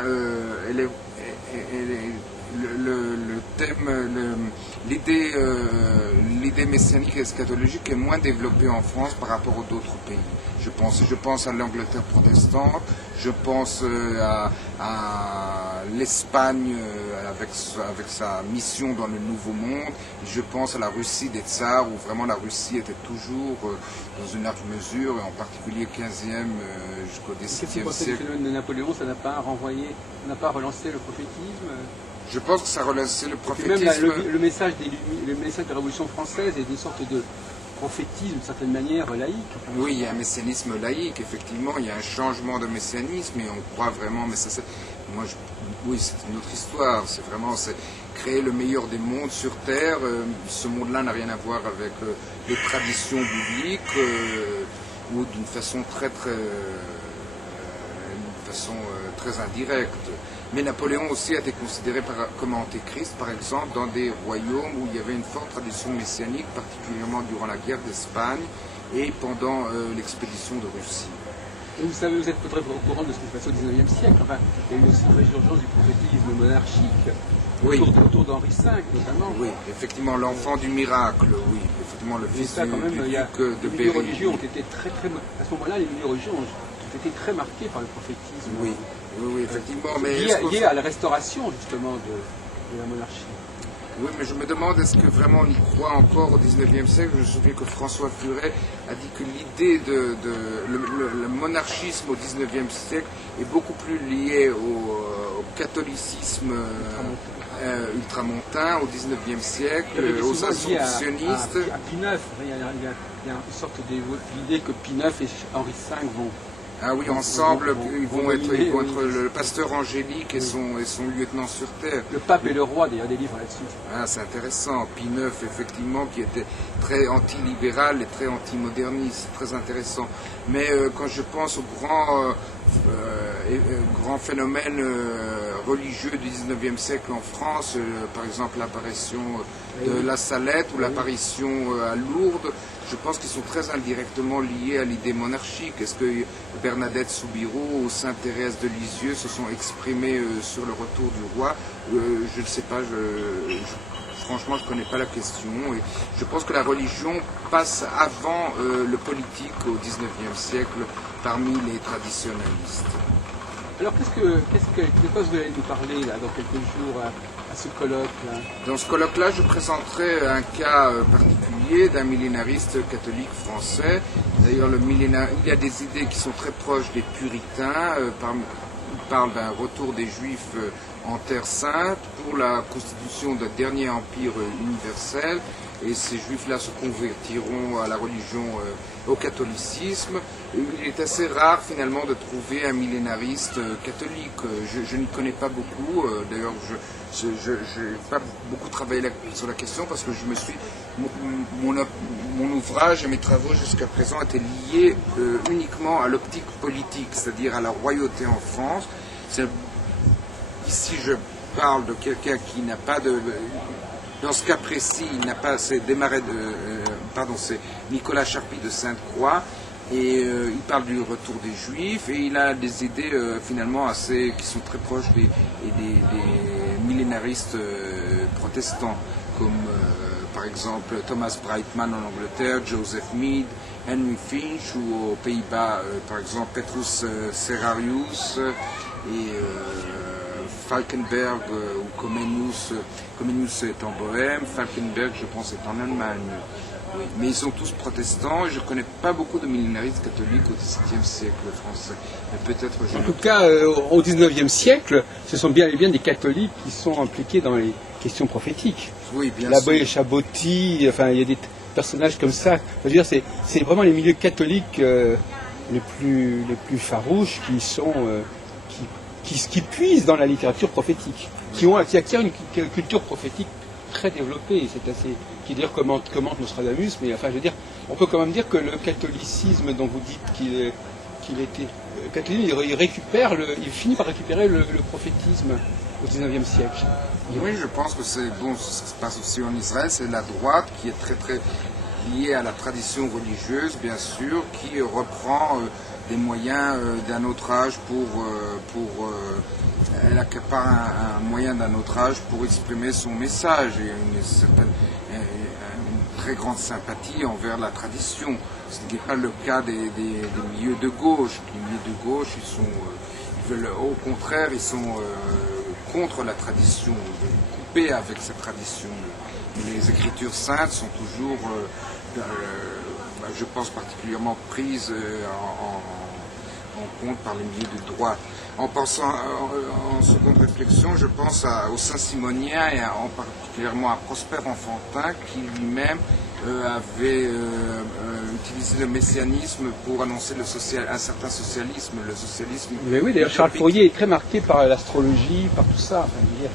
le thème, l'idée messianique et eschatologique est moins développée en France par rapport aux d'autres pays. Je pense à l'Angleterre protestante, je pense à l'Espagne avec sa mission dans le Nouveau Monde, je pense à la Russie des tsars où vraiment la Russie était toujours dans une large mesure, et en particulier 15e jusqu'au 17e siècle. Le phénomène de Napoléon, ça n'a pas relancé le prophétisme? Je pense que ça a relancé le prophétisme. Même le message de la Révolution française est une sorte de prophétisme, d'une certaine manière, laïque. Oui, il y a un messianisme laïque, effectivement, il y a un changement de messianisme, et on croit vraiment, mais oui, c'est une autre histoire, c'est créer le meilleur des mondes sur Terre. Ce monde-là n'a rien à voir avec les traditions bibliques, ou d'une façon très indirecte. Mais Napoléon aussi a été considéré comme antéchrist, par exemple, dans des royaumes où il y avait une forte tradition messianique, particulièrement durant la guerre d'Espagne et pendant l'expédition de Russie. Et vous savez, vous êtes peut-être au courant de ce qui s'est passé au XIXe siècle. Enfin, il y a eu aussi une résurgence du prophétisme monarchique, oui. autour d'Henri V notamment. Oui, effectivement, l'enfant du miracle, oui, effectivement, le fils du duc de Berry. Les milieux religieux ont été à ce moment-là, les milieux religieux ont été très marqués par le prophétisme. Oui. Oui, effectivement. Mais lié à la restauration, justement, de la monarchie. Oui, mais je me demande, est-ce que vraiment on y croit encore au XIXe siècle? Je me souviens que François Furet a dit que l'idée le monarchisme au XIXe siècle est beaucoup plus lié au catholicisme ultramontain au XIXe siècle, aux assomptionnistes. À Pie IX, il y a une sorte d'idée que Pie IX et Henri V vont... Ah oui, ensemble, ils vont être le pasteur angélique et son lieutenant sur terre. Le pape et le roi, d'ailleurs, des livres là-dessus. Ah, c'est intéressant. Pie IX, effectivement, qui était très anti-libéral et très anti-moderniste, c'est très intéressant. Mais quand je pense aux grands phénomènes religieux du XIXe siècle en France, par exemple l'apparition de la Salette ou l'apparition à Lourdes, je pense qu'ils sont très indirectement liés à l'idée monarchique. Est-ce que Bernadette Soubirous ou Sainte Thérèse de Lisieux se sont exprimées sur le retour du roi? Je ne sais pas, franchement je ne connais pas la question. Et je pense que la religion passe avant le politique au XIXe siècle parmi les traditionnalistes. Alors de quoi vous allez nous parler là, dans quelques jours à ce colloque-là? Dans ce colloque-là, je présenterai un cas particulier d'un millénariste catholique français. D'ailleurs, il y a des idées qui sont très proches des puritains. Il parle d'un retour des Juifs en Terre Sainte pour la constitution d'un dernier empire universel. Et ces Juifs-là se convertiront à la religion, au catholicisme. Il est assez rare finalement de trouver un millénariste catholique. Je n'y connais pas beaucoup. D'ailleurs, je n'ai pas beaucoup travaillé sur la question parce que mon ouvrage et mes travaux jusqu'à présent étaient liés uniquement à l'optique politique, c'est-à-dire à la royauté en France. Ici, je parle de quelqu'un qui n'a pas de... Dans ce cas précis, il n'a pas... C'est Nicolas Charpie de Sainte-Croix, et il parle du retour des Juifs, et il a des idées finalement qui sont très proches des millénaristes protestants, comme par par exemple Thomas Brightman en Angleterre, Joseph Mead, Henry Finch, ou aux Pays-Bas, par exemple Petrus Serrarius et Falkenberg ou Comenius est en Bohème, Falkenberg je pense est en Allemagne. Oui. Mais ils sont tous protestants et je ne connais pas beaucoup de millénaristes catholiques au XVIIe siècle français. Mais peut-être en tout cas, au XIXe siècle, ce sont bien et bien des catholiques qui sont impliqués dans les questions prophétiques. Oui, bien sûr. L'abbé Chabotti, enfin il y a des personnages comme ça. Je veux dire, c'est vraiment les milieux catholiques les plus farouches qui puisent dans la littérature prophétique, qui acquièrent une culture prophétique très développée. C'est assez, qui d'ailleurs commente Nostradamus, mais enfin je veux dire, on peut quand même dire que le catholicisme dont vous dites qu'il était catholique, il finit par récupérer le prophétisme au XIXe siècle. Oui, je pense que c'est bon, ce qui se passe aussi en Israël, c'est la droite qui est très très liée à la tradition religieuse, bien sûr, qui reprend des moyens d'un autre âge elle accapare un moyen d'un autre âge pour exprimer son message et une très grande sympathie envers la tradition. Ce n'est pas le cas des milieux de gauche. Les milieux de gauche, ils veulent, au contraire, ils sont contre la tradition, ils veulent couper avec cette tradition. Les écritures saintes sont toujours, je pense, particulièrement prises en compte par les milieux de droite. En pensant en seconde réflexion, je pense aux Saint-Simoniens et particulièrement à Prosper Enfantin qui lui-même avait utilisé le messianisme pour annoncer un certain socialisme, le socialisme. Mais oui, d'ailleurs Charles Fourier est très marqué par l'astrologie, par tout ça. Enfin, je veux dire,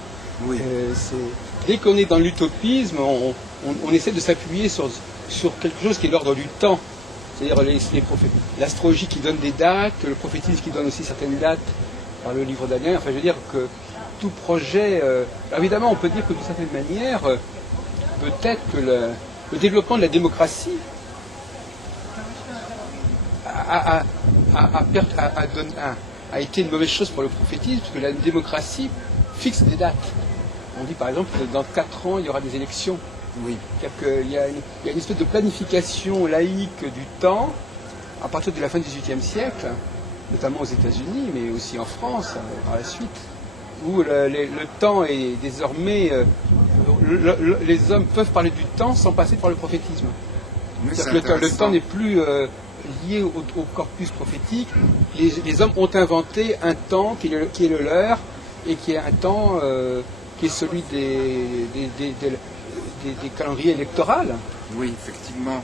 oui. Dès qu'on est dans l'utopisme, on essaie de s'appuyer sur quelque chose qui est l'ordre du temps. C'est-à-dire l'astrologie qui donne des dates, le prophétisme qui donne aussi certaines dates par le livre Daniel. Enfin, je veux dire que tout projet... évidemment, on peut dire que d'une certaine manière, peut-être que le développement de la démocratie a été une mauvaise chose pour le prophétisme, parce que la démocratie fixe des dates. On dit par exemple que dans 4 ans, il y aura des élections. Oui. Il y a une espèce de planification laïque du temps, à partir de la fin du XVIIIe siècle, notamment aux États-Unis, mais aussi en France, par la suite, où le temps est désormais... les hommes peuvent parler du temps sans passer par le prophétisme. Le temps n'est plus lié au corpus prophétique. Les hommes ont inventé un temps qui est le leur, et qui est un temps qui est celui des calendriers électoraux. Oui, effectivement.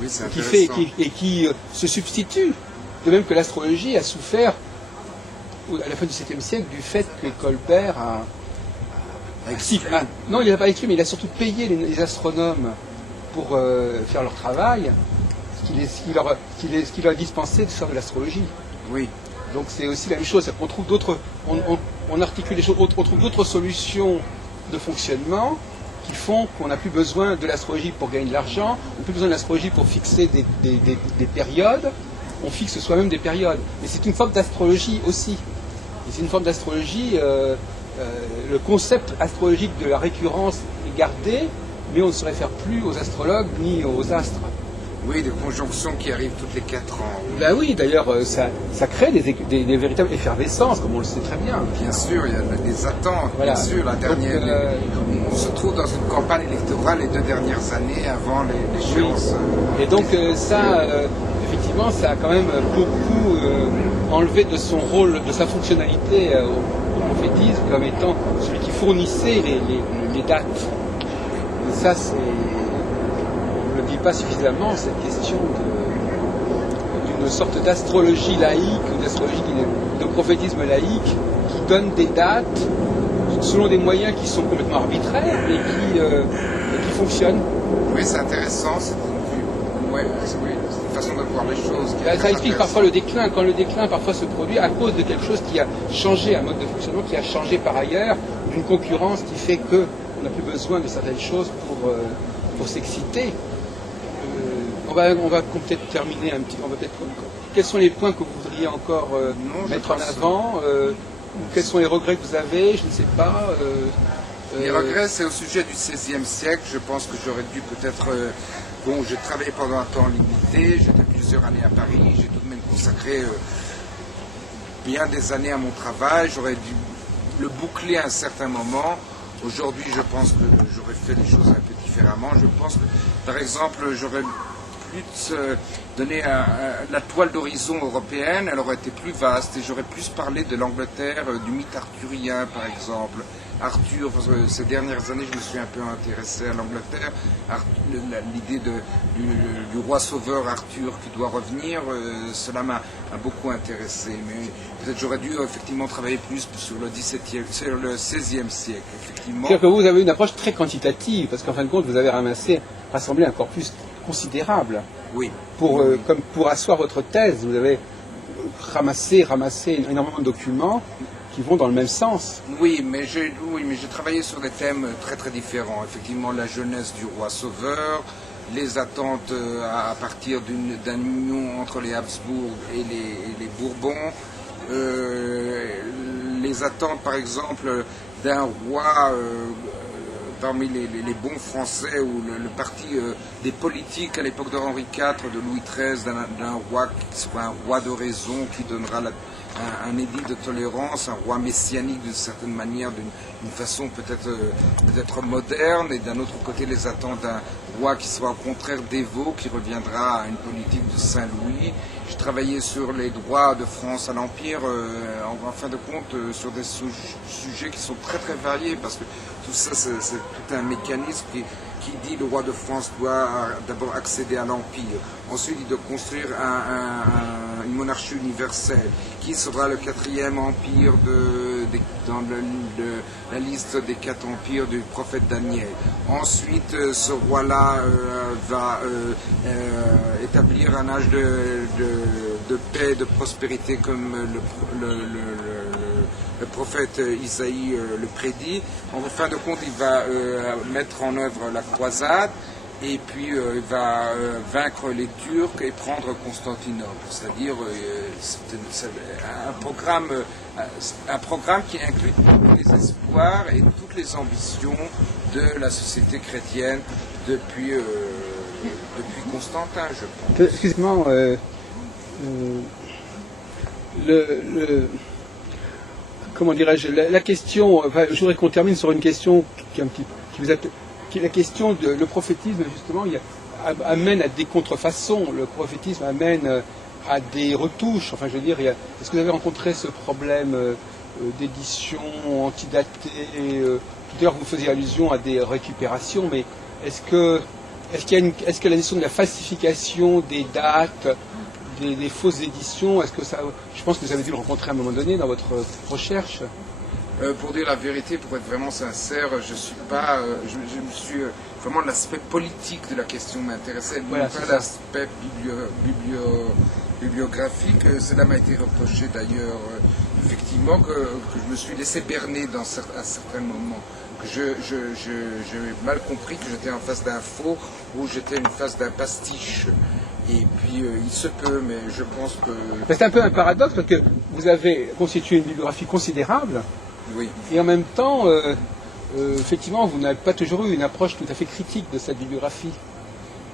Oui, c'est intéressant. Qui se substitue. De même que l'astrologie a souffert, à la fin du XVIIe siècle, du fait que Colbert non, il n'a pas exclu, mais il a surtout payé les astronomes pour faire leur travail, ce qui leur a dispensé de faire de l'astrologie. Oui. Donc c'est aussi la même chose, on trouve on articule les choses, on trouve d'autres solutions de fonctionnement qui font qu'on n'a plus besoin de l'astrologie pour gagner de l'argent, on n'a plus besoin de l'astrologie pour fixer des périodes, on fixe soi-même des périodes. Mais c'est une forme d'astrologie aussi. Et c'est une forme d'astrologie, le concept astrologique de la récurrence est gardé, mais on ne se réfère plus aux astrologues ni aux astres. Oui, des conjonctions qui arrivent toutes les 4 ans. Oui. Ben oui, d'ailleurs, ça crée des véritables effervescences, comme on le sait très bien. Bien sûr, il y a des attentes, voilà. Bien sûr. La dernière, on se trouve dans une campagne électorale les 2 dernières années avant l'échéance. Oui. Et donc effectivement, ça a quand même beaucoup enlevé de son rôle, de sa fonctionnalité au prophétisme, comme étant celui qui fournissait les dates. Et ça, on ne le dit pas suffisamment, cette question d'une sorte d'astrologie laïque, ou de prophétisme laïque, qui donne des dates selon des moyens qui sont complètement arbitraires et qui fonctionnent. Oui, c'est intéressant, c'est une façon de voir les choses. Ça explique parfois le déclin, quand le déclin parfois se produit à cause de quelque chose qui a changé, un mode de fonctionnement qui a changé par ailleurs, d'une concurrence qui fait qu'on n'a plus besoin de certaines choses pour s'exciter. On va peut-être terminer un petit... Quels sont les points que vous voudriez encore mettre en avant ou quels sont les regrets que vous avez? Je ne sais pas. Les regrets, c'est au sujet du XVIe siècle. Je pense que j'aurais dû peut-être... bon, j'ai travaillé pendant un temps limité, j'étais plusieurs années à Paris, j'ai tout de même consacré bien des années à mon travail. J'aurais dû le boucler à un certain moment. Aujourd'hui, je pense que j'aurais fait les choses un peu différemment. Je pense que, par exemple, j'aurais plus donné la toile d'horizon européenne, elle aurait été plus vaste et j'aurais plus parlé de l'Angleterre, du mythe arthurien, par exemple. Arthur, ces dernières années, je me suis un peu intéressé à l'Angleterre. L'idée du roi sauveur Arthur qui doit revenir, cela m'a beaucoup intéressé. Mais peut-être j'aurais dû effectivement travailler plus sur le XVIe siècle. Effectivement. C'est-à-dire que vous avez une approche très quantitative, parce qu'en fin de compte, vous avez rassemblé un corpus considérable. Oui. Comme pour asseoir votre thèse, vous avez ramassé énormément de documents qui vont dans le même sens. Oui, mais j'ai travaillé sur des thèmes très très différents. Effectivement, la jeunesse du roi sauveur, les attentes à partir d'une union entre les Habsbourg et les Bourbons, les attentes par exemple d'un roi parmi les bons Français ou le parti des politiques à l'époque de Henri IV, de Louis XIII, d'un roi qui soit un roi de raison qui donnera un édit de tolérance, un roi messianique d'une certaine manière, d'une façon peut-être moderne, et d'un autre côté les attentes d'un roi qui soit au contraire dévot, qui reviendra à une politique de Saint-Louis. J'ai travaillé sur les droits de France à l'Empire, en fin de compte sur des sujets qui sont très très variés, parce que tout ça c'est tout un mécanisme qui dit le roi de France doit d'abord accéder à l'Empire, ensuite il doit construire une monarchie universelle, qui sera le 4e empire dans la liste des 4 empires du prophète Daniel. Ensuite, ce roi-là va établir un âge de paix, de prospérité comme le prophète Isaïe le prédit. En fin de compte, il va mettre en œuvre la croisade et puis il va vaincre les Turcs et prendre Constantinople. C'est-à-dire un programme qui inclut tous les espoirs et toutes les ambitions de la société chrétienne depuis Constantin, je pense. Excusez-moi, comment dirais-je, la question, je voudrais qu'on termine sur une question qui est la question de le prophétisme, justement, amène à des contrefaçons, le prophétisme amène à des retouches, enfin je veux dire, est-ce que vous avez rencontré ce problème d'édition antidatée, tout à l'heure vous faisiez allusion à des récupérations, mais est-ce que la question de la falsification des dates, des fausses éditions, je pense que vous avez dû le rencontrer à un moment donné dans votre recherche. Pour dire la vérité, pour être vraiment sincère, je suis pas, je me suis vraiment l'aspect politique de la question m'intéressait, voilà, pas l'aspect bibliographique. Cela m'a été reproché d'ailleurs, effectivement, que je me suis laissé berner à certains moments. Que j'ai mal compris que j'étais en face d'un faux ou j'étais en face d'un pastiche. Et puis il se peut, mais je pense que... C'est un peu un paradoxe parce que vous avez constitué une bibliographie considérable. Oui. Et en même temps, effectivement, vous n'avez pas toujours eu une approche tout à fait critique de cette bibliographie.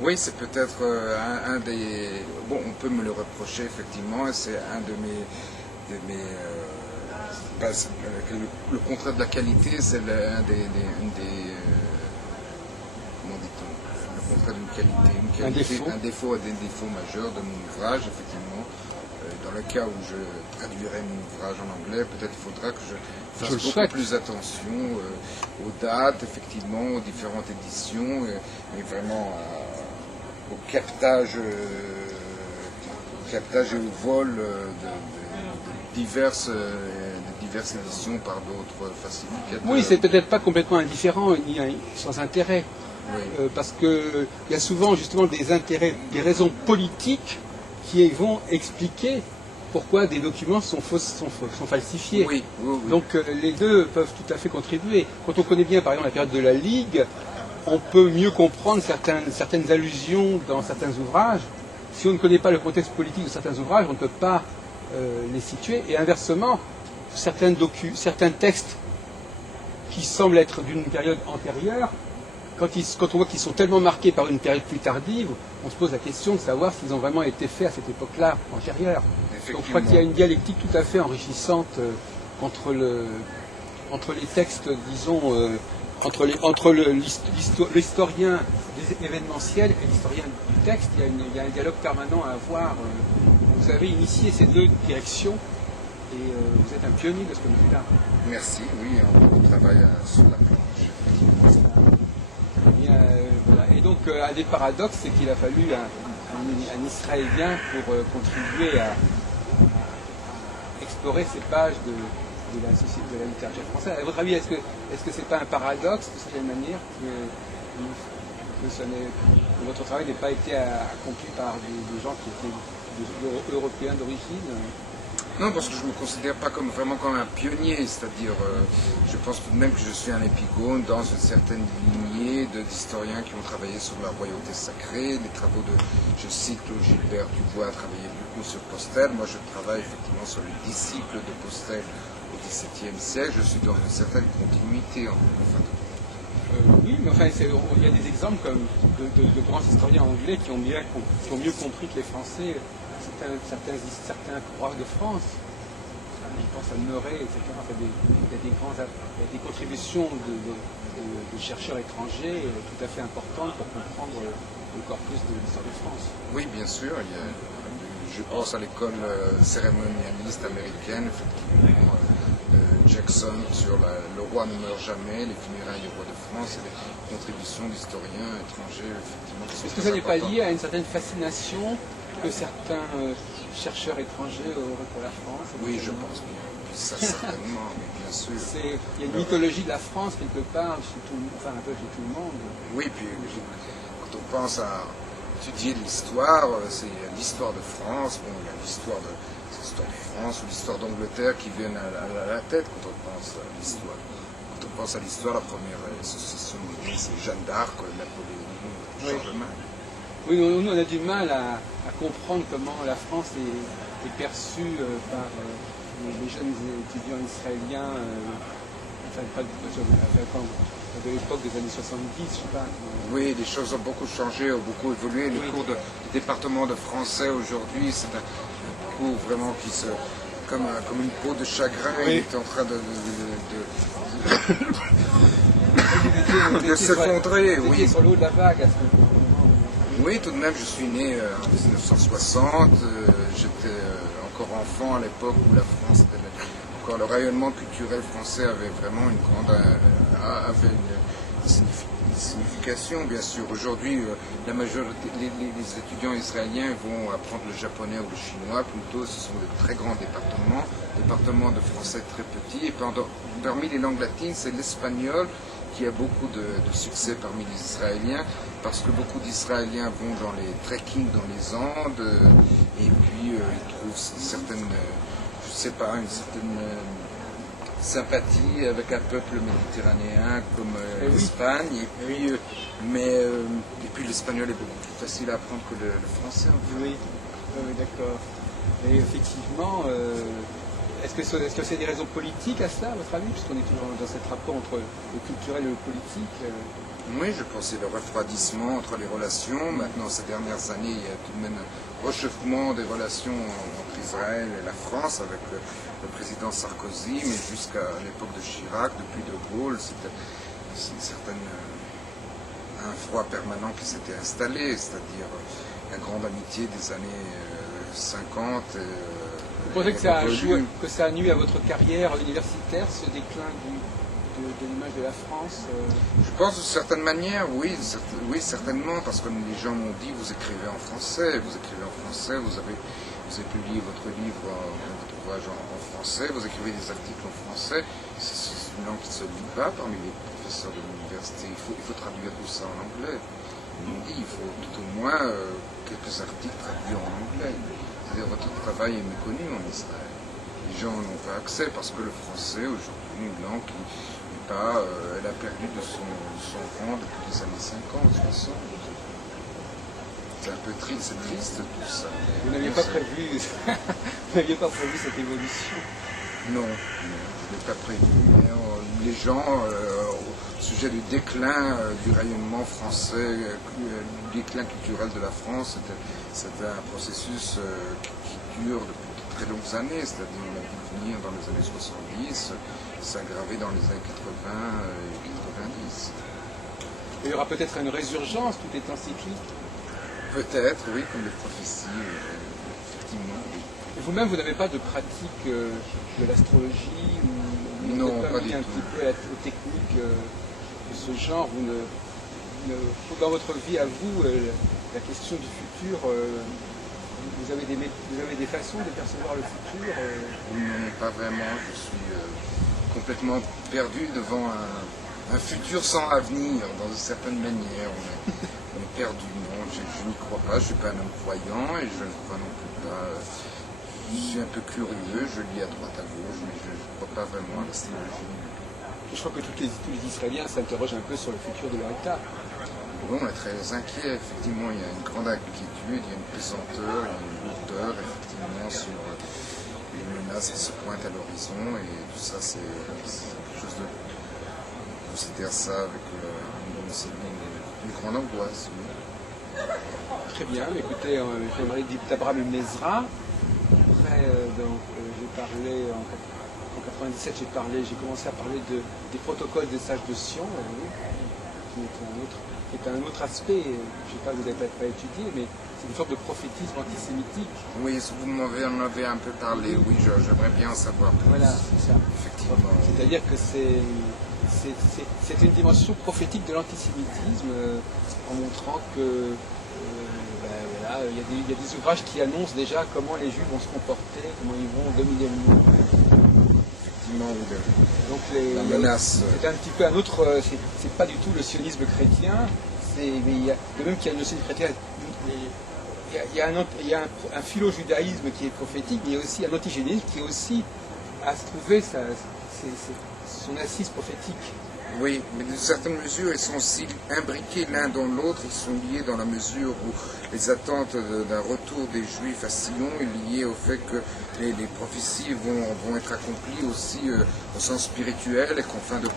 Oui, c'est peut-être un des... Bon, on peut me le reprocher, effectivement, c'est un de mes le contraire de la qualité, c'est un des comment dit-on, le contraire d'une qualité, un défaut majeur de mon ouvrage, effectivement. Dans le cas où je traduirai mon ouvrage en anglais, peut-être il faudra que je fasse beaucoup plus attention aux dates, effectivement, aux différentes éditions, et vraiment au captage et au vol de diverses éditions par d'autres facilitateurs. Oui, c'est peut-être pas complètement indifférent ni sans intérêt, oui. Parce qu'il y a souvent justement des intérêts, des raisons politiques qui vont expliquer pourquoi des documents sont falsifiés. Oui. Donc les deux peuvent tout à fait contribuer. Quand on connaît bien par exemple la période de la Ligue, on peut mieux comprendre certaines allusions dans certains ouvrages. Si on ne connaît pas le contexte politique de certains ouvrages, on ne peut pas les situer. Et inversement, certains textes qui semblent être d'une période antérieure, quand on voit qu'ils sont tellement marqués par une période plus tardive, on se pose la question de savoir s'ils ont vraiment été faits à cette époque-là, antérieure. Donc je crois qu'il y a une dialectique tout à fait enrichissante entre les textes, disons, entre l'historien événementiel et l'historien du texte. Il y a un dialogue permanent à avoir. Vous avez initié ces deux directions et vous êtes un pionnier de ce point de vue-là. Merci, oui, on travaille sur la planche. Voilà. Et donc, un des paradoxes, c'est qu'il a fallu un Israélien pour contribuer à explorer ces pages de la société, de la littérature française. À votre avis, est-ce que c'est pas un paradoxe de certaine manière que votre travail n'ait pas été accompli par des gens qui étaient européens d'origine? Non, parce que je ne me considère pas vraiment comme un pionnier, c'est-à-dire, je pense tout de même que je suis un épigone dans une certaine lignée d'historiens qui ont travaillé sur la royauté sacrée. Les travaux je cite Claude Gilbert Dubois a travaillé beaucoup sur Postel. Moi, je travaille effectivement sur les disciples de Postel au XVIIe siècle. Je suis dans une certaine continuité, en fin de compte. Oui, mais enfin, il y a des exemples comme de grands historiens anglais qui ont mieux compris que les Français certains rois de France. Je pense à Murray, etc. Il y a des contributions de chercheurs étrangers tout à fait importantes pour comprendre le corpus de l'histoire de France. Oui, bien sûr. Je pense à l'école cérémonialiste américaine, effectivement. Jackson sur le roi ne meurt jamais, les funérailles du roi de France et les contributions d'historiens étrangers, effectivement. Est-ce que ça n'est pas lié à une certaine fascination que certains chercheurs étrangers auraient pour la France? Oui, je pense bien. Ça, certainement, mais bien sûr. Il y a une mythologie de la France quelque part, un peu chez tout le monde. Oui, puis quand on pense à étudier l'histoire, c'est l'histoire de France, bon, il y a l'histoire de France ou l'histoire d'Angleterre qui viennent à la tête quand on pense à l'histoire. Quand on pense à l'histoire, la première association c'est Jeanne d'Arc, Napoléon, Charlemagne. Oui, nous on a du mal à comprendre comment la France est perçue par les jeunes étudiants israéliens, de l'époque des années 70, je sais pas. Oui, les choses ont beaucoup changé, ont beaucoup évolué. Le cours du département de français aujourd'hui, c'est un cours vraiment qui se... Comme une peau de chagrin, il est en train de s'effondrer. Oui, sur le haut de la vague à ce moment. Oui, tout de même, je suis né en 1960. J'étais encore enfant à l'époque où la France était encore le rayonnement culturel français avait vraiment avait une signification, bien sûr. Aujourd'hui, la majorité, les étudiants israéliens vont apprendre le japonais ou le chinois. Plutôt, ce sont de très grands départements de français très petits. Et parmi les langues latines, c'est l'espagnol qui a beaucoup de succès parmi les Israéliens, parce que beaucoup d'Israéliens vont dans les trekking dans les Andes, et puis ils trouvent certaines une certaine sympathie avec un peuple méditerranéen comme l'Espagne, et puis l'espagnol est beaucoup plus facile à apprendre que le français. Oui, d'accord. Et effectivement, est-ce que c'est des raisons politiques à ça, à votre avis, puisqu'on est toujours dans cet rapport entre le culturel et le politique? Oui, je pense que c'est le refroidissement entre les relations. Maintenant, ces dernières années, il y a tout de même un réchauffement des relations entre Israël et la France avec le président Sarkozy, mais jusqu'à l'époque de Chirac, depuis De Gaulle, c'était un froid permanent qui s'était installé, c'est-à-dire la grande amitié des années 50. Vous pensez que ça a nuit à votre carrière universitaire, ce déclin de l'image de la France? Je pense d'une certaine manière, oui, certainement, parce que les gens m'ont dit, vous écrivez en français, vous avez publié votre livre, votre ouvrage en français, vous écrivez des articles en français, c'est une langue qui ne se lit pas parmi les professeurs de l'université, il faut traduire tout ça en anglais. Ils m'ont dit, il faut tout au moins quelques articles traduits en anglais. C'est-à-dire votre travail est méconnu en Israël. Les gens n'ont pas accès parce que le français aujourd'hui, une langue qui n'est pas, elle a perdu de son rang depuis les années 50, 60. C'est un peu triste, c'est triste tout ça. Vous n'aviez pas prévu cette évolution? Non, non, je n'ai pas prévu. Mais, les gens, au sujet du déclin du rayonnement français, du déclin culturel de la France, c'était un processus qui dure depuis de très longues années, c'est-à-dire on a vu venir dans les années 70, s'aggraver dans les années 80 et 90. Il y aura peut-être une résurgence tout étant cyclique. Peut-être, oui, comme les prophéties, effectivement. Oui. Vous-même, vous n'avez pas de pratique de l'astrologie ou non, pas du un tout. petit peu aux techniques de ce genre. Dans votre vie à vous, la question du futur, vous avez des façons de percevoir le futur Non, pas vraiment. Je suis complètement perdu devant un futur sans avenir, dans une certaine manière. On est perdu. Non, je n'y crois pas. Je ne suis pas un homme croyant et je ne crois non plus pas. Je suis un peu curieux, je lis à droite à gauche, mais je ne crois pas vraiment à l'astrologie. Je crois que tous les Israéliens s'interrogent un peu sur le futur de leur État. Oui, on est très inquiet. Effectivement, il y a une grande inquiétude, il y a une pesanteur, il y a une lourdeur, effectivement, sur les menaces qui se pointent à l'horizon. Et tout ça, c'est quelque chose de... On considère ça avec une grande angoisse. Oui. Très bien. Écoutez, j'aimerais dire d'Abraham Ibn Ezra. Après, j'ai parlé en 97, j'ai commencé à parler des protocoles des sages de Sion, qui est un autre aspect. Je ne sais pas, vous n'avez pas étudié, mais c'est une sorte de prophétisme antisémitique. Oui, vous en avez un peu parlé. Oui, j'aimerais bien en savoir plus. Voilà, c'est ça. Effectivement. C'est-à-dire que c'est une dimension prophétique de l'antisémitisme, en montrant que il y a des ouvrages qui annoncent déjà comment les Juifs vont se comporter, comment ils vont dominer le monde. Effectivement, oui. Donc la menace. C'est un petit peu un autre. C'est pas du tout le sionisme chrétien. De même qu'il y a le sionisme chrétien, il y a un philo-judaïsme qui est prophétique, mais il y a aussi un antigénisme qui est aussi à trouver son assise prophétique. Oui, mais d'une certaine mesure, ils sont aussi imbriqués l'un dans l'autre, ils sont liés dans la mesure où les attentes d'un retour des Juifs à Sion est lié au fait que les prophéties vont être accomplies aussi au sens spirituel et qu'en fin de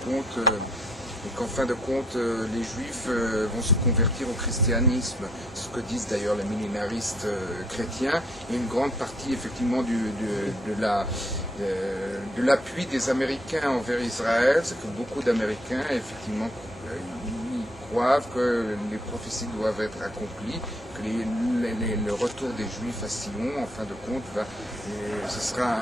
compte, les Juifs vont se convertir au christianisme, ce que disent d'ailleurs les millénaristes chrétiens, et une grande partie effectivement de l'appui des Américains envers Israël, c'est que beaucoup d'Américains effectivement croient que les prophéties doivent être accomplies, que le retour des Juifs à Sion, en fin de compte, ce sera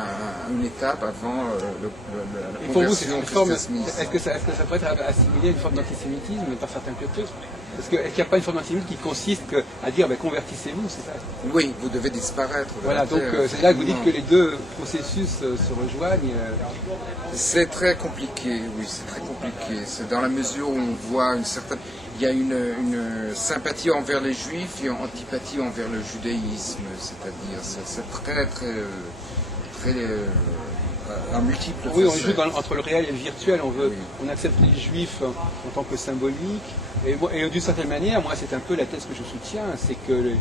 une étape avant la conversion au christianisme. Est-ce que ça pourrait être assimilé à une forme d'antisémitisme par certains côtés? Est-ce qu'il n'y a pas une forme d'antisémitisme qui consiste à dire convertissez-vous, c'est ça? Oui, vous devez disparaître. Voilà, donc c'est là que vous dites que les deux processus se rejoignent. C'est très compliqué, oui, c'est très compliqué. C'est dans la mesure où on voit il y a une sympathie envers les Juifs et une antipathie envers le judaïsme, c'est-à-dire c'est très en multiples Oui, on joue entre le réel et le virtuel. On accepte les Juifs en tant que symbolique. Et d'une certaine manière, moi, c'est un peu la thèse que je soutiens, c'est que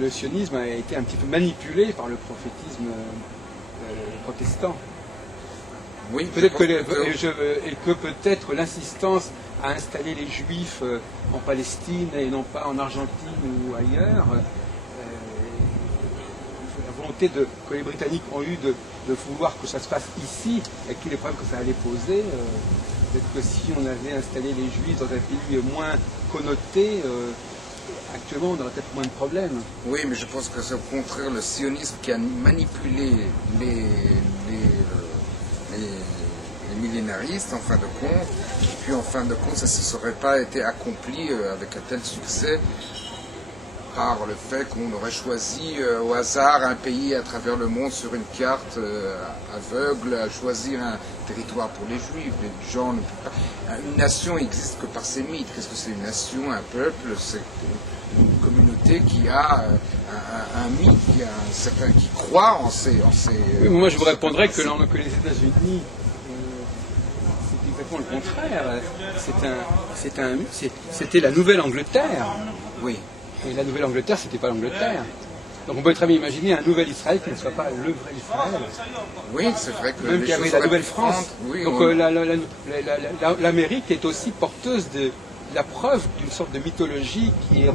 le sionisme a été un petit peu manipulé par le prophétisme protestant. Oui, peut-être que peut-être l'insistance à installer les Juifs en Palestine et non pas en Argentine ou ailleurs, la volonté que les Britanniques ont eu de vouloir que ça se passe ici, avec tous les problèmes que ça allait poser, peut-être que si on avait installé les Juifs dans un pays moins connoté, actuellement on aurait peut-être moins de problèmes. Oui, mais je pense que c'est au contraire le sionisme qui a manipulé les millénaristes en fin de compte, et puis en fin de compte ça ne serait pas été accompli avec un tel succès par le fait qu'on aurait choisi au hasard un pays à travers le monde sur une carte aveugle, à choisir un territoire pour les Juifs. Les gens ne peuvent pas. Une nation n'existe que par ses mythes. Qu'est-ce que c'est une nation, un peuple? C'est une communauté qui a un mythe, qui croit en ses... Oui, moi je vous répondrais que les États-Unis, c'est exactement le contraire. C'était la Nouvelle-Angleterre. Oui. Et la Nouvelle-Angleterre, c'était pas l'Angleterre. Donc on peut très bien imaginer un nouvel Israël qui ne soit pas le vrai Israël. Oui, c'est vrai que même qu'il y avait la Nouvelle-France. Oui, donc l'Amérique est aussi porteuse de la preuve d'une sorte de mythologie qui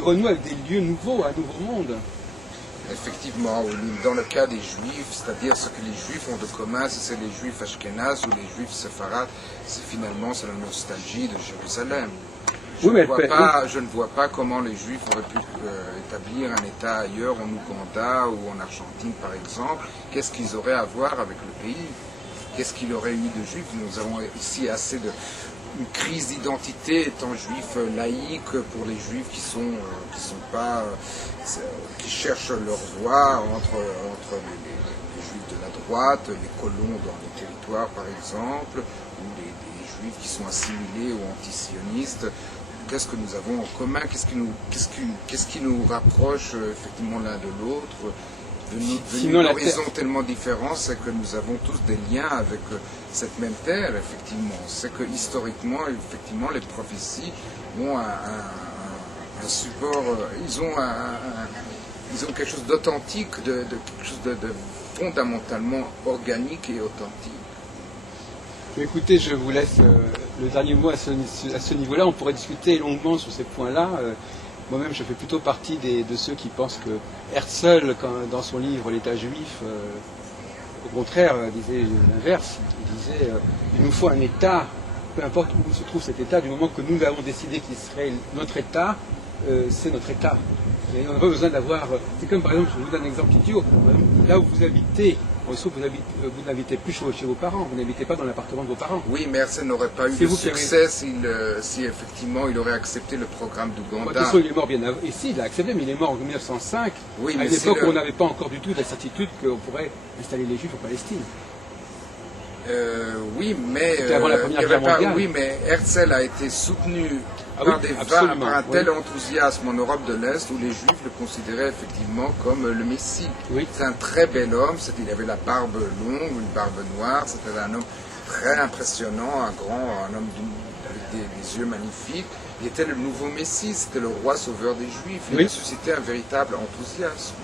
renoue avec des lieux nouveaux, un nouveau monde. Effectivement, dans le cas des Juifs, c'est-à-dire ce que les Juifs ont de commun, c'est les Juifs ashkénazes ou les Juifs séfarades, c'est la nostalgie de Jérusalem. Je ne vois pas comment les Juifs auraient pu établir un État ailleurs, en Ouganda ou en Argentine par exemple. Qu'est-ce qu'ils auraient à voir avec le pays? Qu'est-ce qu'il aurait eu de Juifs? Nous avons ici assez de... une crise d'identité étant juif laïque pour les Juifs qui cherchent leur voie entre les Juifs de la droite, les colons dans les territoires par exemple, ou les Juifs qui sont assimilés ou antisionistes. Qu'est-ce que nous avons en commun? Qu'est-ce qui nous rapproche effectivement l'un de l'autre? Venus d'horizons tellement différents, c'est que nous avons tous des liens avec cette même terre, effectivement. C'est que historiquement, effectivement, les prophéties ont un support, ils ont quelque chose d'authentique, quelque chose de fondamentalement organique et authentique. Écoutez, je vous laisse le dernier mot à ce niveau-là. On pourrait discuter longuement sur ces points-là. Moi-même, je fais plutôt partie de ceux qui pensent que Herzl, dans son livre L'État juif, au contraire, disait l'inverse. Il disait il nous faut un État, peu importe où se trouve cet État, du moment que nous avons décidé qu'Israël, notre État, c'est notre État. Et on n'a pas besoin d'avoir... C'est comme par exemple, je vous donne un exemple idiot. Là où vous habitez, vous n'habitez plus chez vos parents, vous n'habitez pas dans l'appartement de vos parents. Oui, mais Herzl n'aurait pas eu de succès si effectivement il aurait accepté le programme d'Ouganda. De toute façon, il est mort bien avant. Ici, il a accepté, mais il est mort en 1905, à une époque où on n'avait pas encore du tout la certitude qu'on pourrait installer les Juifs en Palestine. Oui, mais avant la Première Guerre mondiale. Oui, mais Herzl a été soutenu par un tel enthousiasme en Europe de l'Est où les Juifs le considéraient effectivement comme le Messie. Oui. C'est un très bel homme, il avait la barbe longue, une barbe noire, c'était un homme très impressionnant, un homme avec des yeux magnifiques. Il était le nouveau Messie, c'était le roi sauveur des Juifs, il a suscité un véritable enthousiasme.